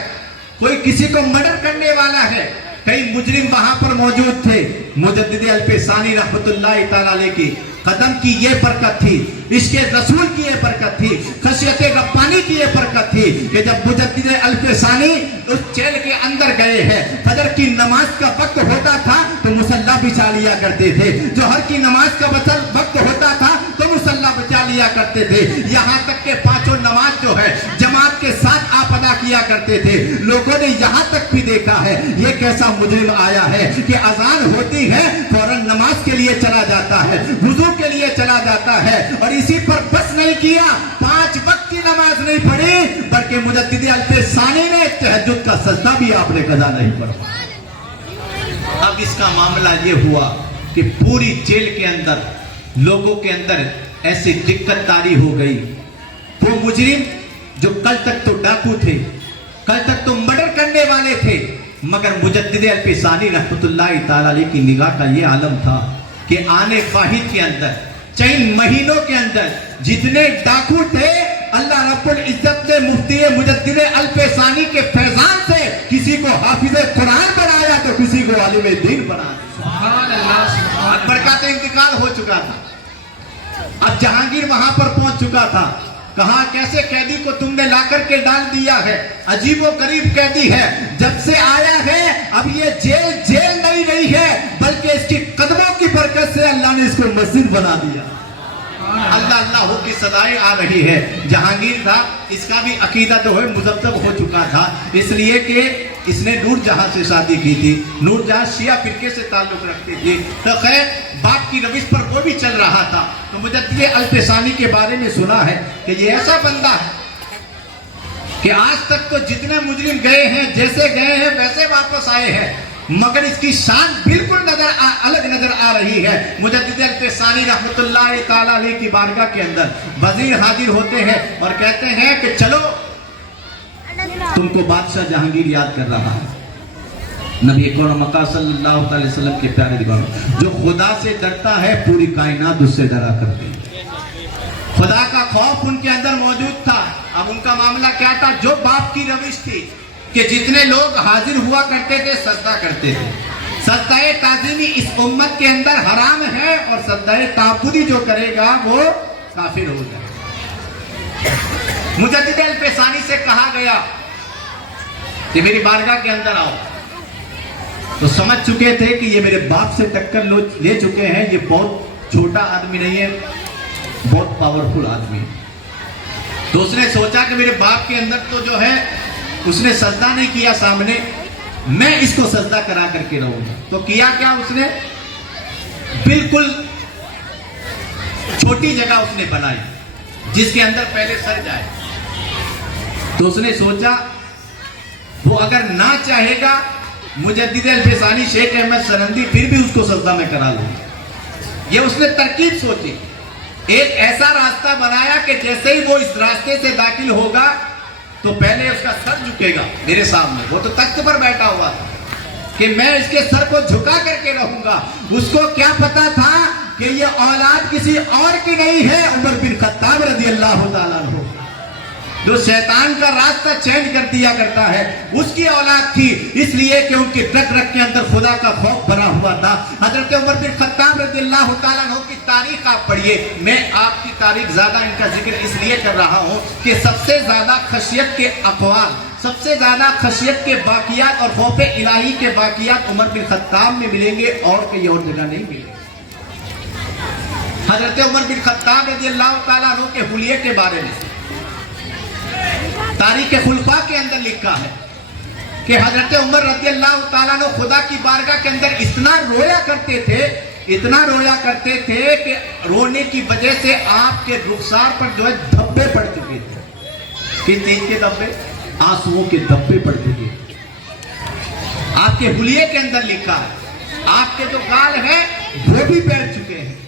कोई किसी को मर्डर करने वाला है। कई मुजरिम वहां पर मौजूद थे। मुजद्दिद अल-फैसानी रहमतुल्लाह ताला अलैह की कदम की ये बरकत थी, इसके रसूल की ये बरकत थी, खशियत रब्बानी की ये बरकत थी कि जब मुजद्दिद अल-फैसानी उस जेल के अंदर गए हैं, फजर की नमाज का वक्त होता था तो मुसल्ला बिछा लिया करते थे, जोहर की नमाज का वक्त होता था तो मुसल्ला बिछा लिया करते थे, यहाँ तक के 5 नमाज नमाज जो है जमात के साथ आप अदा किया करते थे। लोगों ने यहाँ तक भी देखा है ये कैसा मुजरिम आया है कि अजान होती है फौरन नमाज के लिए चला जाता है, वुजू के लिए चला जाता है, और इसी पर बस नहीं किया, 5 वक्त की नमाज नहीं पढ़ी बल्कि मुजद्दिद अल्फसानी ने तहज्जुद का सजदा भी आपने कदा नहीं पढ़ा। अब इसका मामला ये हुआ कि पूरी जेल के अंदर लोगों के अंदर ऐसी दिक्कत तारी हो गई। वो मुजरिम जो कल तक तो डाकू थे, कल तक तो मर्डर करने वाले थे, मगर मुजद्दिद अल्फसानी रहमतुल्लाह तआला अलैह की निगाह का ये आलम था कि आने वाहिद के अंदर चंद महीनों के अंदर जितने डाकू थे अल्लाह रब्बुल इज्जत ने मुफ्ती मुजद्दिद अल्फसानी के फैजान से किसी को हाफिज कुरान बनाया तो किसी को आलिम दीन बना दिया। अकबर का तो इंतकाल हो चुका था, अब जहांगीर वहां पर पहुंच चुका था। कहा कैसे कैदी को तुमने लाकर के डाल दिया है, अजीबो गरीब कैदी है, जब से आया है अब ये जेल नहीं रही है बल्कि इसकी कदमों की बरकत से अल्लाह ने इसको मस्जिद बना दिया। अल्लाह अल्लाह हो की सदाएं आ रही है। जहांगीर था, इसका भी अकीदा जो है मुजब्जब हो चुका था, इसलिए कि इसने नूरजहां से शादी की थी। नूरजहां शिया फिरके से ताल्लुक रखती थी, तो खैर बाप की रविश पर वो भी चल रहा था। तो मुजद्दिद अल्फसानी के बारे में सुना है कि ये ऐसा बंदा है कि आज तक तो जितने मुजरिम गए हैं जैसे गए हैं वैसे वापस आए हैं, मगर इसकी शान बिल्कुल अलग नजर आ रही है। मुजद्दिद अल्फसानी रहमतुल्लाह तआला अलैह की बारगाह के अंदर वजीर हाजिर होते हैं और कहते हैं कि चलो तुमको बादशाह जहांगीर याद कर रहा है। नबी कौन मक्का सल्लल्लाहु अलैहि वसल्लम के प्यारे दीवार जो खुदा से डरता है पूरी कायनात उससे डरा करती है। खुदा का खौफ उनके अंदर मौजूद था। अब उनका मामला क्या था, जो बाप की रविश थी कि जितने लोग हाजिर हुआ करते थे सजदा करते थे। सजदाए ताज़ीमी इस उम्मत के अंदर हराम है और सजदाए ताबुदी जो करेगा वो काफिर हो जाएगा। मुजद्दिद अल्फसानी से कहा गया कि मेरी बारगाह के अंदर आओ, तो समझ चुके थे कि ये मेरे बाप से टक्कर ले चुके हैं, ये बहुत छोटा आदमी नहीं है, बहुत पावरफुल आदमी है। तो उसने सोचा कि मेरे बाप के अंदर तो जो है उसने सजदा नहीं किया सामने, मैं इसको सजदा करा करके रहूंगा। तो किया क्या उसने, बिल्कुल छोटी जगह उसने बनाई जिसके अंदर पहले सर जाए। तो उसने सोचा वो अगर ना चाहेगा मुजद्दिद अल्फसानी शेख अहमद सरंदी फिर भी उसको सजदा में करा लूंगा। ये उसने तरकीब सोची, एक ऐसा रास्ता बनाया कि जैसे ही वो इस रास्ते से दाखिल होगा तो पहले उसका सर झुकेगा मेरे सामने। वो तो तख्त पर बैठा हुआ था कि मैं इसके सर को झुका करके रहूंगा। उसको क्या पता था कि ये औलाद किसी और की नहीं है, उमर बिन खत्ताब रज़ियल्लाहु ताला अन्हु जो शैतान का रास्ता चेंज कर दिया करता है उसकी औलाद थी, इसलिए कि उनकी रग रग के अंदर खुदा का खौफ भरा हुआ था। हजरत उमर बिन खत्ताब रज़ियल्लाहु ताला अन्हु की तारीख आप पढ़िए। मैं आपकी तारीख ज्यादा इनका जिक्र इसलिए कर रहा हूं कि सबसे ज्यादा खशियत के अक़वाल, सबसे ज्यादा खशियत के बाकियात और खौफ इलाही के बाकियात उमर बिन खत्ताब में मिलेंगे और कहीं और जगह नहीं मिलेंगे। हजरत उमर बिन खत्ताब रज़ियल्लाहु ताला अन्हु के हुलिये के बारे में तारीख खुलफा के अंदर लिखा है कि हजरत उमर रज़ियल्लाहु ताला अन्हु खुदा की बारगाह के अंदर इतना रोया करते थे, इतना रोया करते थे कि रोने की वजह से आपके रुखसार पर जो है धब्बे पड़ चुके थे। किस चीज के धब्बे? आंसुओं के धब्बे पड़ चुके थे। आपके हुलिये के अंदर लिखा है, आपके जो गाल है वो भी बैठ चुके हैं।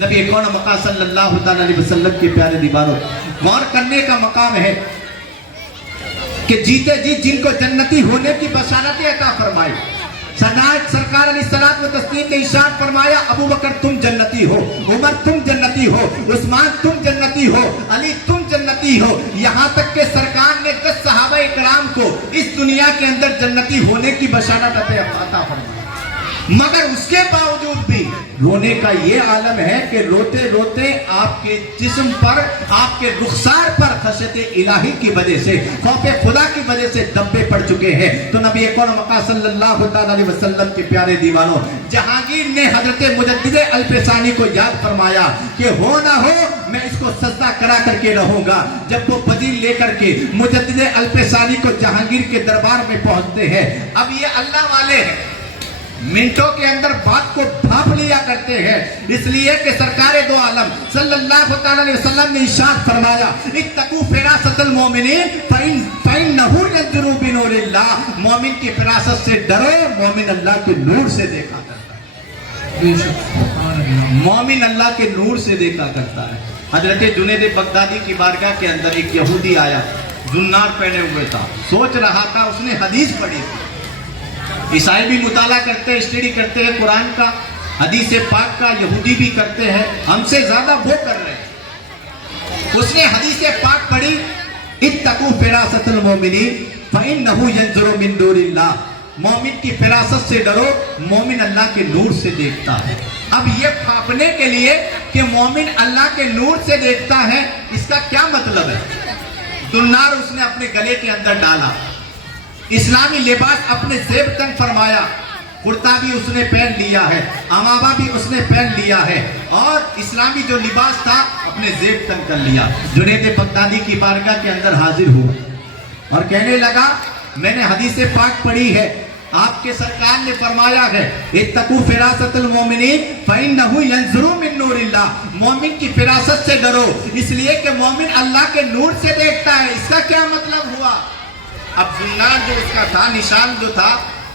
नबी कौन मक्का सल्लल्लाहु अलैहि वसल्लम के प्यारे दीवारों गौर करने का मकाम है कि जीते जी जिनको जन्नती होने की बशारतें अता फरमाई। सरकार अलैहिस्सलात व तस्लीम ने इरशाद फरमाया, अबू बकर तुम जन्नती हो, उमर तुम जन्नती हो, उस्मान तुम जन्नती हो, अली तुम जन्नती हो। यहाँ तक के सरकार ने 10 सहाबा इकराम को इस दुनिया के अंदर जन्नती होने की बशारत अता फरमाई। मगर उसके बावजूद भी रोने का ये आलम है कि रोते रोते आपके जिस्म पर, आपके रुखसार पर खशयत इलाही की वजह से, खौफ खुदा की वजह से धब्बे पड़ चुके हैं। तो नबी अकरम सल्लल्लाहु अलैहि वसल्लम के प्यारे दीवानों, जहांगीर ने हजरत मुजद्दिद अल्फसानी को याद फरमाया कि हो ना हो मैं इसको सजदा करा करके रहूंगा। जब वो बदील लेकर के मुजद्दिद अल्फसानी को जहांगीर के दरबार में पहुंचते हैं, अब ये अल्लाह वाले हैं, मिनटों के अंदर बात को भाप लिया करते हैं, इसलिए कि सरकार दो आलम सल्लल्लाहु अलैहि वसल्लम ने इरशाद फरमाया, इत्तकू फिरासतल मोमिनीन फइन्नहु यंजुरु बिनूरिल्लाह, मोमिन की फिरासत से डरो, मोमिन अल्लाह के नूर से देखा करता है। बेशक, सुभान अल्लाह। मोमिन अल्लाह के नूर से देखा करता है। हजरत जुनैद बगदादी की बारगाह के अंदर एक यहूदी आया, जुन्नार पहने हुए था, सोच रहा था, उसने हदीस पढ़ी थी। ईसाई भी मुताला करते हैं, स्टडी करते हैं कुरान का, हदीस पाक का, यहूदी भी करते हैं, हमसे ज्यादा वो कर रहे हैं। उसने हदीस पाक पढ़ी, इत्तकू फिरासतल मोमिनीन फइन्नहु यंजुरु मिन दूरिल्लाह, मोमिन की फिरासत से डरो, मोमिन अल्लाह के नूर से देखता है। अब ये फापने के लिए कि मोमिन अल्लाह के नूर से देखता है, इसका क्या मतलब है? दुन्नार उसने अपने गले के अंदर डाला, इस्लामी लिबास अपने जेब तंग फरमाया, कुर्ता भी उसने पहन लिया है, अमावा भी उसने पहन लिया है, और इस्लामी जो लिबास था अपने जेब तंग कर लिया। जुनैद बगदादी की बारगाह के अंदर हाजिर हुआ और कहने लगा, मैंने हदीस पाक पढ़ी है, आपके सरकार ने फरमाया है, इत्तकू फिरासतल मोमिनीन फइन्नहु यंजुरु मिन नूरिल्लाह, मोमिन की फिरासत से डरो, इसलिए कि मोमिन अल्लाह के नूर से देखता है। इसका क्या मतलब हुआ? अब जुन्नार जो उसका था, निशान जो था,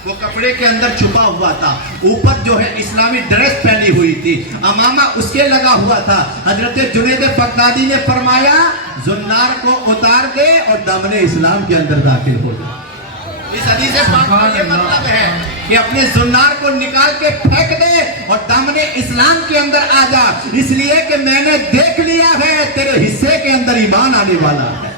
वो कपड़े के अंदर छुपा हुआ था, ऊपर जो है इस्लामी ड्रेस पहनी हुई थी, अमामा उसके लगा हुआ था। हजरत जुनैद बगदादी ने फरमाया, जुन्नार को उतार दे और दामने इस्लाम के अंदर दाखिल हो जा। इस हदीस पाक का ये मतलब है कि अपने जुन्नार को निकाल के फेंक दे और दामने इस्लाम के अंदर आ जा, इसलिए कि मैंने देख लिया है तेरे हिस्से के अंदर ईमान आने वाला है।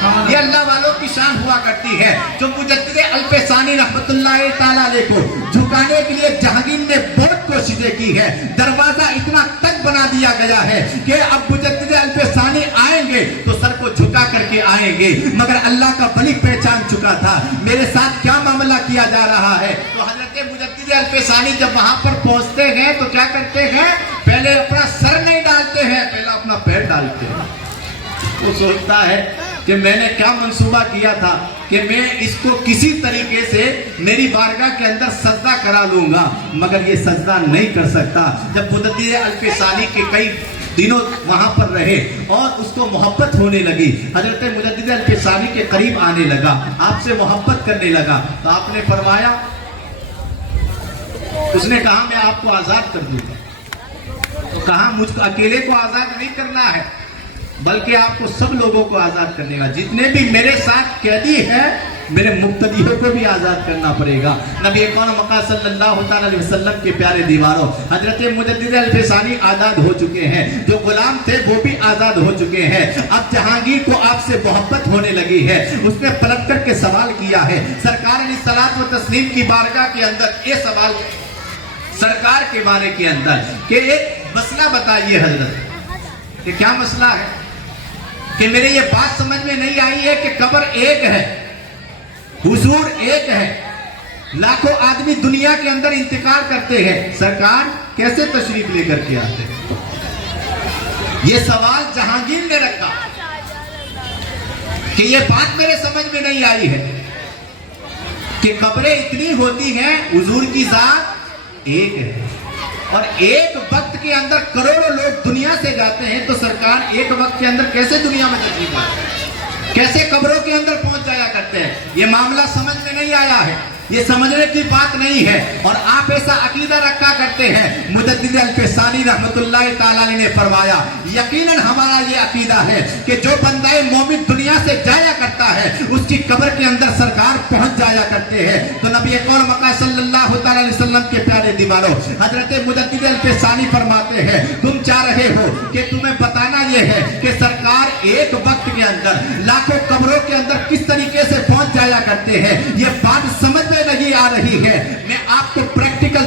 ये अल्लाह वालों की शान हुआ करती है। जो मुजद्दिद अल्फसानी रहमतुल्लाह तआला अलैह को झुकाने के लिए जहांगीर ने बहुत कोशिशें की है, दरवाजा इतना तक बना दिया गया है कि अब मुजद्दिद अल्फसानी आएंगे तो सर को झुका करके आएंगे, मगर अल्लाह का वली पहचान चुका था मेरे साथ क्या मामला किया जा रहा है। तो हजरत मुजद्दिद अल्फसानी जब वहां पर पहुंचते हैं तो क्या करते हैं, पहले अपना सर नहीं डालते हैं, पहले अपना पैर डालते हैं। वो सोचता है कि मैंने क्या मंसूबा किया था कि मैं इसको किसी तरीके से मेरी बारगाह के अंदर सजदा करा लूंगा, मगर ये सजदा नहीं कर सकता। जब मुजद्दिद अल्फसानी के कई दिनों वहां पर रहे और उसको मोहब्बत होने लगी, हजरत मुजद्दिद अल्फसानी के करीब आने लगा, आपसे मोहब्बत करने लगा, तो आपने फरमाया, उसने कहा मैं आपको आजाद कर दूंगा। तो कहा मुझको अकेले को आजाद नहीं करना है, बल्कि आपको सब लोगों को आजाद करने का, जितने भी मेरे साथ कैदी हैं मेरे मुक्तदियों को भी आजाद करना पड़ेगा। नबी अकरम सल्लल्लाहु अलैहि वसल्लम के प्यारे दीवारों, हजरत मुजद्दिद अल्फसानी आजाद हो चुके हैं, जो गुलाम थे वो भी आजाद हो चुके हैं। अब जहांगीर को आपसे मोहब्बत होने लगी है, उसने पलट करके सवाल किया है सरकार अलैहिस्सलात व तस्लीम की बारगाह के अंदर, ये सवाल सरकार के बारे के अंदर कि एक मसला बताइए हजरत, कि क्या मसला है कि मेरे ये बात समझ में नहीं आई है कि कब्र एक है, हुजूर एक है, लाखों आदमी दुनिया के अंदर इंतकाल करते हैं, सरकार कैसे तशरीफ लेकर के आते हैं? ये सवाल जहांगीर ने रखा कि ये बात मेरे समझ में नहीं आई है कि कब्रें इतनी होती हैं, हुजूर की जात एक है, और एक वक्त के अंदर करोड़ों लोग दुनिया से जाते हैं, तो सरकार एक वक्त के अंदर कैसे दुनिया में तशरीफ लाते हैं, कैसे कब्रों के अंदर पहुंच जाया करते हैं? ये मामला समझ में नहीं आया है, ये समझने की बात नहीं है। और आप ऐसा अकीदा रखा करते हैं। मुजद्दिद अल्फसानी रहमतुल्लाह तआला अलैह ने फरमाया, यकीनन हमारा ये अकीदा है कि जो बंदा मोमिन दुनिया से जाया करता है उसकी कब्र के अंदर सरकार पहुंच जाया करते हैं। तो नबी अकरम सल्लल्लाहु अलैहि वसल्लम के प्यारे दीवारों, हजरत मुजद्दिद अल्फसानी फरमाते हैं, तुम चाह रहे हो कि तुम्हें बताना यह है कि सरकार एक वक्त के अंदर लाखों कब्रों के अंदर किस तरीके से पहुंच जाया करते हैं, ये बात समझ में नहीं आ रही है। मैं आपको प्रैक्टिकल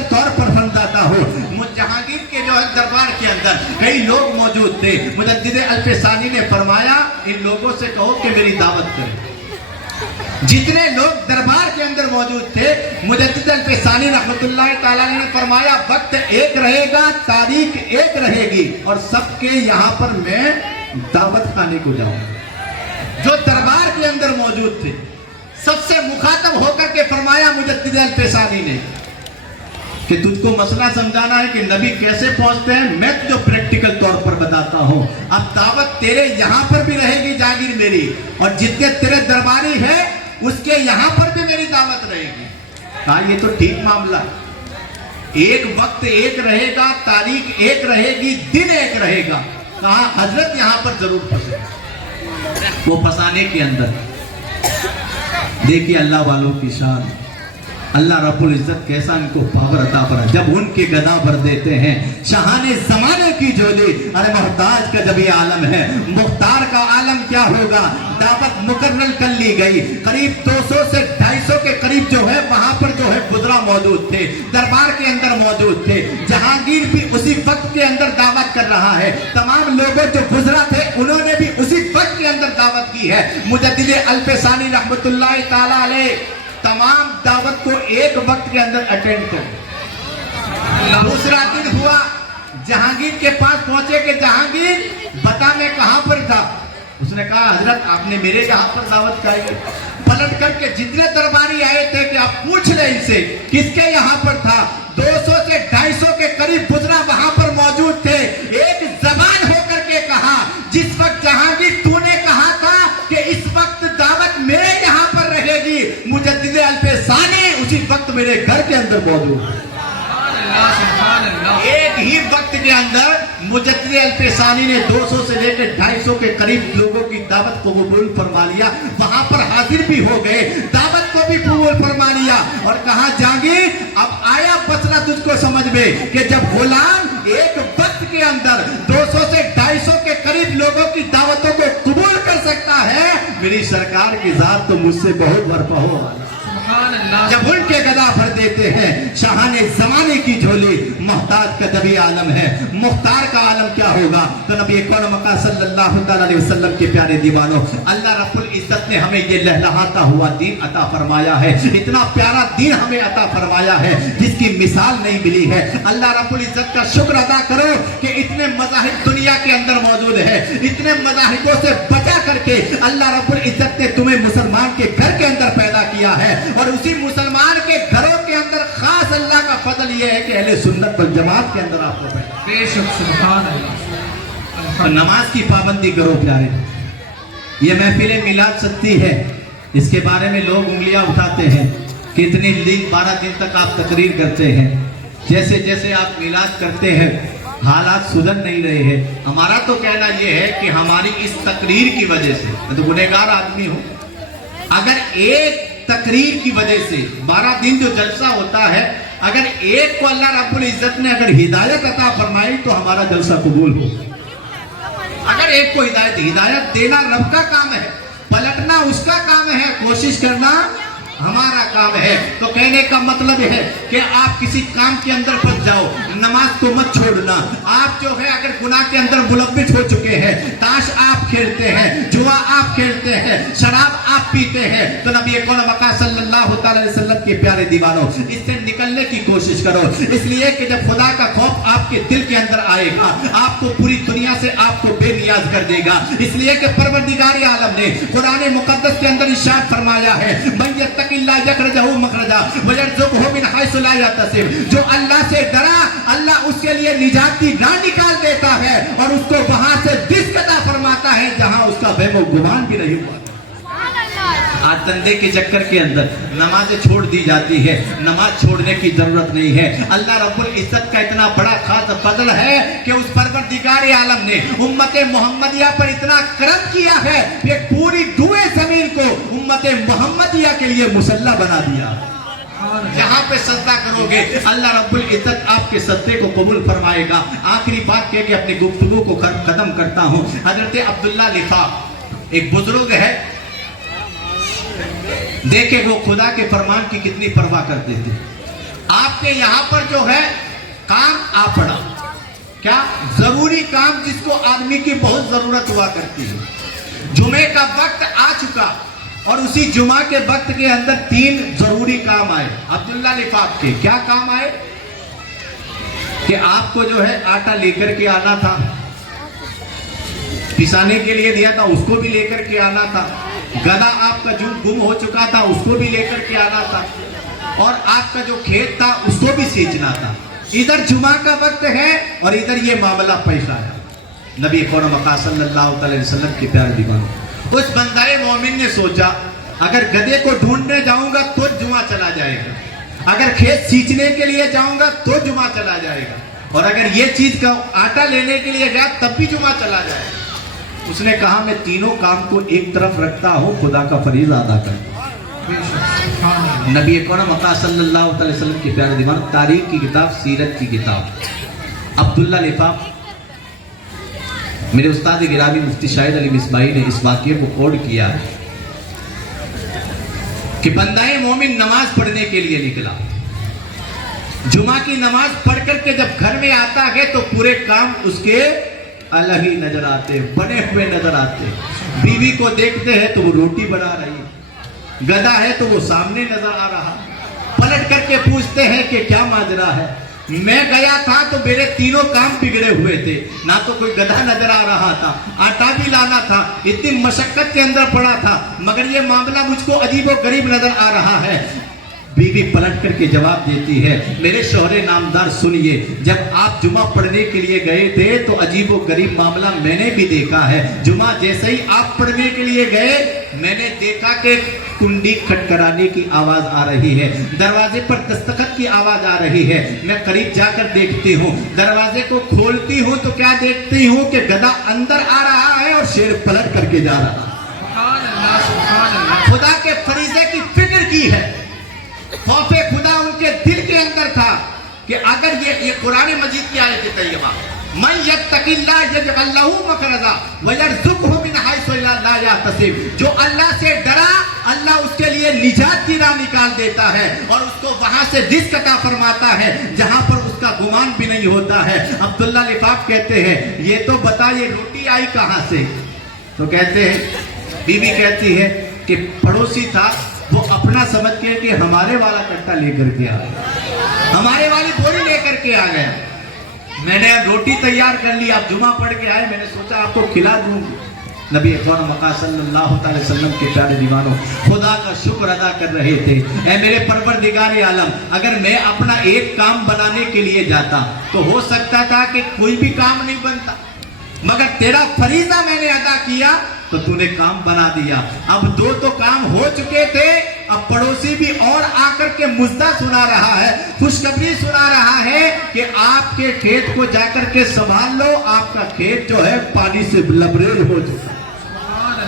अंदर कई लोग मौजूद थे। मुजद्दिद अल्फसानी ने फरमाया इन लोगों से कहो कि मेरी दावत करें। जितने लोग दरबार के अंदर मौजूद थे, मुजद्दिद अल्फसानी रहमतुल्लाह ताला ने फरमाया वक्त एक रहेगा, तारीख एक रहेगी और सबके यहाँ पर मैं दावत खाने को जाऊंगा। जो दरबार के अंदर मौजूद थे सबसे मुखातब होकर के फरमाया मुजद्दिद अल्फसानी ने कि तुझको मसला समझाना है कि नबी कैसे पहुंचते हैं, मैं तुझे प्रैक्टिकल तौर पर बताता हूं। अब दावत तेरे यहां पर भी रहेगी जागीर मेरी, और जितने तेरे दरबारी है उसके यहां पर भी मेरी दावत रहेगी। कहा ये तो ठीक मामला, एक वक्त एक रहेगा, तारीख एक रहेगी, दिन एक रहेगा। कहा हजरत यहां पर जरूर फंसे। वो फंसाने के अंदर देखिए अल्लाह वालों की शान, अल्लाह रब्बुल इज्जत कैसा इनको पावर अता फरमा। जब उनके गदा भर देते हैं शाहाने जमाने की झोली, अरे मोहताज का जब ये आलम है, मुख्तार का आलम क्या होगा। दावत मुकर्रर कर ली गई, करीब 200 से 250 के करीब जो है वहां पर जो है गुजरा मौजूद थे, दरबार के अंदर मौजूद थे। जहांगीर भी उसी वक्त के अंदर दावत कर रहा है, तमाम लोगों जो गुजरा थे उन्होंने भी उसी वक्त के अंदर दावत की है। मुजद्दिद अल्फसानी रहमतुल्लाह ताला अलैह तमाम दावत को एक वक्त के अंदर अटेंड कर। दूसरा दिन हुआ, जहांगीर के पास पहुंचे कि जहांगीर बता मैं कहां पर था। उसने कहा हजरत आपने मेरे यहाँ पर दावत कराई। पलट करके जितने दरबारी आए थे कि आप पूछ ले इनसे किसके यहाँ पर था। 200 से 250 के करीब गुजरा वहां पर मौजूद थे। एक जबान होकर के कहा जिस वक्त जहांगीर तूने कहा था कि इस वक्त दावत मेरे यहाँ पर रहेगी, मुजद्दिद अल्फसानी उसी वक्त मेरे घर के अंदर मौजूद है। एक ही वक्त के अंदर मुजद्दिद अल्फसानी ने 200 से लेकर 250 के करीब लोगों की दावत को कबूल फरमा लिया। वहां पर हाजिर भी हो गए, दावत को भी कबूल फरमा लिया और कहा जहांगीर अब आया मसला तुझको समझ में कि जब गुलाम एक वक्त के अंदर 200 से 250 के करीब लोगों की दावतों को कबूल कर सकता है, मेरी सरकार की जात तो मुझसे बहुत बरपा हो। जब उनके गदा भर देते हैं शाहाने जमाने की झोली, मोहताज का जब ये आलम है, मुख्तार का आलम क्या होगा। तो नबी कौन मका सल्लल्लाहु अलैहि वसल्लम के प्यारे दीवानों, अल्लाह रब्बुल इज्जत ने हमें ये लहलहाता हुआ दीन अता फरमाया है। इतना प्यारा दीन हमें अता फरमाया है जिसकी मिसाल नहीं मिली है। अल्लाह रब्बुल इज्जत का शुक्र अदा करो कि इतने मज़ाहिब दुनिया के अंदर मौजूद है। इतने मज़ाहिबों से बचा करके अल्लाह रब्बुल इज्जत ने तुम्हें मुसलमान के घर के अंदर पैदा किया है, और उसी मुसलमान के घरों के अंदर खास अल्लाह का फजल यह है कि अहले सुन्नत वल जमात के अंदर आपको पैदा। बेशक सुभान अल्लाह। तो नमाज की पाबंदी करो प्यारे। ये महफिल मिलाद सच्ची है, इसके बारे में लोग उंगलियां उठाते हैं। कितने दिन 12 दिन तक आप तकरीर करते हैं, जैसे जैसे आप मिलाद करते हैं हालात सुधर नहीं रहे हैं। हमारा तो कहना यह है कि हमारी इस तकरीर की वजह से, मैं तो गुनहगार आदमी हूं, अगर एक तकरीर की वजह से 12 दिन जो जलसा होता है, अगर एक को अल्लाह रब्बुल इज्जत ने अगर हिदायत अता फरमाई तो हमारा जलसा कबूल हो। अगर एक को हिदायत देना रब का काम है, पलटना उसका काम है, कोशिश करना हमारा काम है। तो कहने का मतलब है कि आप किसी काम के अंदर फंस जाओ, नमाज को मत छोड़ना। आप जो है अगर गुनाह के अंदर मुलव्विस हो चुके हैं, ताश आप खेलते हैं, जुआ आप खेलते हैं, शराब आप पीते हैं, तो नबी कौन मका सल्लल्लाहु अलैहि वसल्लम के प्यारे दीवानों इससे निकलने की कोशिश करो। इसलिए कि जब खुदा का खौफ आपके दिल के अंदर आएगा, आपको पूरी दुनिया से आपको बेनियाज कर देगा। इसलिए कि परवरदिगार आलम ने कुरान मुकद्दस के अंदर इरशाद फरमाया है, जो अल्लाह से डरा अल्लाह उसके लिए निजात की राह निकाल देता है और उसको वहां से रिज़्क़ अता फरमाता है जहां उसका वहम गुमान भी नहीं हुआ। आज धंधे के चक्कर के अंदर नमाजें छोड़ दी जाती है, नमाज छोड़ने की जरूरत नहीं है। अल्लाह रब्बुल इज्जत का इतना बड़ा खास फजल है कि उस परवरदिगार आलम ने उम्मत मोहम्मदिया पर इतना करम किया है कि पूरी दुए जमीन को उम्मत मोहम्मदिया के लिए मुसल्ला बना दिया। जहां पे सजदा करोगे अल्लाह रब्बुल इज्जत आपके सजदे को कबूल फरमाएगा। आखिरी बात कह के अपनी गुफ्तगू को खत्म करता हूं। हजरत अब्दुल्ला लिफा एक बुजुर्ग है, देखे वो खुदा के फरमान की कितनी परवाह करते थे। आपके यहां पर जो है काम आ पड़ा क्या जरूरी काम जिसको आदमी की बहुत जरूरत हुआ करती है। जुमे का वक्त आ चुका और उसी जुमा के वक्त के अंदर 3 जरूरी काम आए अब्दुल्ला लिफाफ के। क्या काम आए कि आपको जो है आटा लेकर के आना था, पिसाने के लिए दिया था उसको भी लेकर के आना था, गधा आपका जो गुम हो चुका था उसको भी लेकर के आना था, और आपका जो खेत था उसको भी सींचना था। इधर जुमा का वक्त है और इधर ये मामला पैसा है। नबी मका सल्लल्लाहु अलैहि वसल्लम के प्यारे दीवान उस बंदाए मोमिन ने सोचा अगर गधे को ढूंढने जाऊंगा तो जुमा चला जाएगा, अगर खेत सींचने के लिए जाऊंगा तो जुमा चला जाएगा, और अगर ये चीज का आटा लेने के लिए गया तब भी जुमा चला जाएगा। उसने कहा मैं तीनों काम को एक तरफ रखता हूं, खुदा का फरीज़ा अदा करता हूं। नबी मका सल्लल्लाहु अलैहि वसल्लम के प्यारे दीवान तारीख की किताब, सीरत की किताब अब्दुल्ला लिफाफ, मेरे उस्ताद गिरामी मुफ्ती शाहिद अली मिसबाही ने इस वाक़ये को कोड किया है कि बंदाए मोमिन नमाज पढ़ने के लिए निकला, जुमा की नमाज पढ़ करके जब घर में आता है तो पूरे काम उसके अलग ही नजर आते, बने हुए नजर आते। बीवी को देखते हैं तो वो रोटी बना रही, गधा है तो वो सामने नजर आ रहा, पलट करके पूछते हैं कि क्या माजरा है। मैं गया था तो मेरे तीनों काम बिगड़े हुए थे, ना तो कोई गधा नजर आ रहा था, आटा भी लाना था, इतनी मशक्कत के अंदर पड़ा था, मगर ये मामला मुझको अजीबो गरीब नजर आ रहा है। बीवी पलट करके जवाब देती है मेरे शौहरे नामदार सुनिए, जब आप जुमा पढ़ने के लिए गए थे तो अजीबो गरीब मामला मैंने भी देखा है। जुमा जैसे ही आप पढ़ने के लिए गए मैंने देखा कि कुंडी खटखटाने की आवाज आ रही है, दरवाजे पर दस्तखत की आवाज आ रही है। मैं करीब जाकर देखती हूँ, दरवाजे को खोलती हूँ तो क्या देखती हूँ कि गधा अंदर आ रहा है और शेर पलट करके जा रहा है। खुदा के फरीजे की फिक्र की है, खौफे खुदा उनके दिल के अंदर था कि अगर ये कुरान मजीद की आयत तैयबा मन यत्तकिल्लाह यजअल लहू मखरजा व यरज़ुकहु मिन हैसु ला यहतसिब, जो अल्लाह से डरा अल्लाह उसके लिए निजात की राह निकाल देता है और उसको वहां से रिज़्क़ अता फरमाता है जहां पर उसका गुमान भी नहीं होता है। अब्दुल्ला लिफाफ कहते हैं ये तो बता ये रोटी आई कहां से, तो कहते हैं बीवी कहती है कि पड़ोसी था वो अपना समझ के कि हमारे वाला कट्टा लेकर के आ गया, हमारे वाली बोरी लेकर के आ गया। मैंने रोटी तैयार कर ली, आप जुमा पढ़ के आए, मैंने सोचा आपको खिला दूं। नबी मका सल्लल्लाहु अलैहि वसल्लम के प्यारे दीवानों खुदा का शुक्र अदा कर रहे थे, ऐ मेरे परवरदिगार आलम अगर मैं अपना एक काम बनाने के लिए जाता तो हो सकता था कि कोई भी काम नहीं बनता, मगर तेरा फरीजा मैंने अदा किया तो तूने काम बना दिया। अब 2 तो काम हो चुके थे, अब पड़ोसी भी और आकर के मुद्दा सुना रहा है, खुशखबरी सुना रहा है कि आपके खेत को जाकर के संभाल लो, आपका खेत जो है पानी से लबरेज हो चुका है।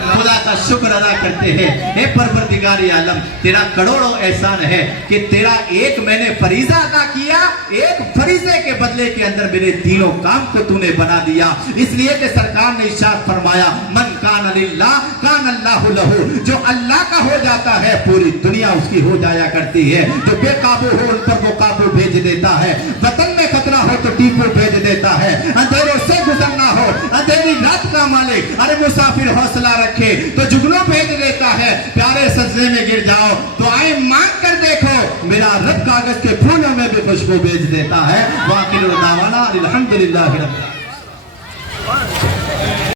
खुदा का शुक्र अदा करते हैं, हे परवरदिगार आलम तेरा करोड़ों एहसान है कि तेरा एक मैंने फरीजा अदा किया, एक फरीजे के बदले के अंदर मेरे तीनों काम को तूने बना दिया। इसलिए कि सरकार ने इरशाद फरमाया मन कान लिल्लाह कान अल्लाहु लहू, जो अल्लाह का हो जाता है पूरी दुनिया उसकी हो जाया करती है। जो बेकाबू हो उन पर वो काबू भेज देता है, वतन में खतरा हो तो टीपू भेज देता है, अंधेरों से गुजरना हो अंधेरी रात का मालिक अरे मुसाफिर हौसला रखे तो जुगनू भेज देता है। प्यारे सजदे में गिर जाओ तो आए मांग कर देखो मेरा रब कागज के फूलों में भी खुशबू भेज देता है। वाकिल दावाना अल्हम्दुलिल्लाह रब्बिल आलमीन।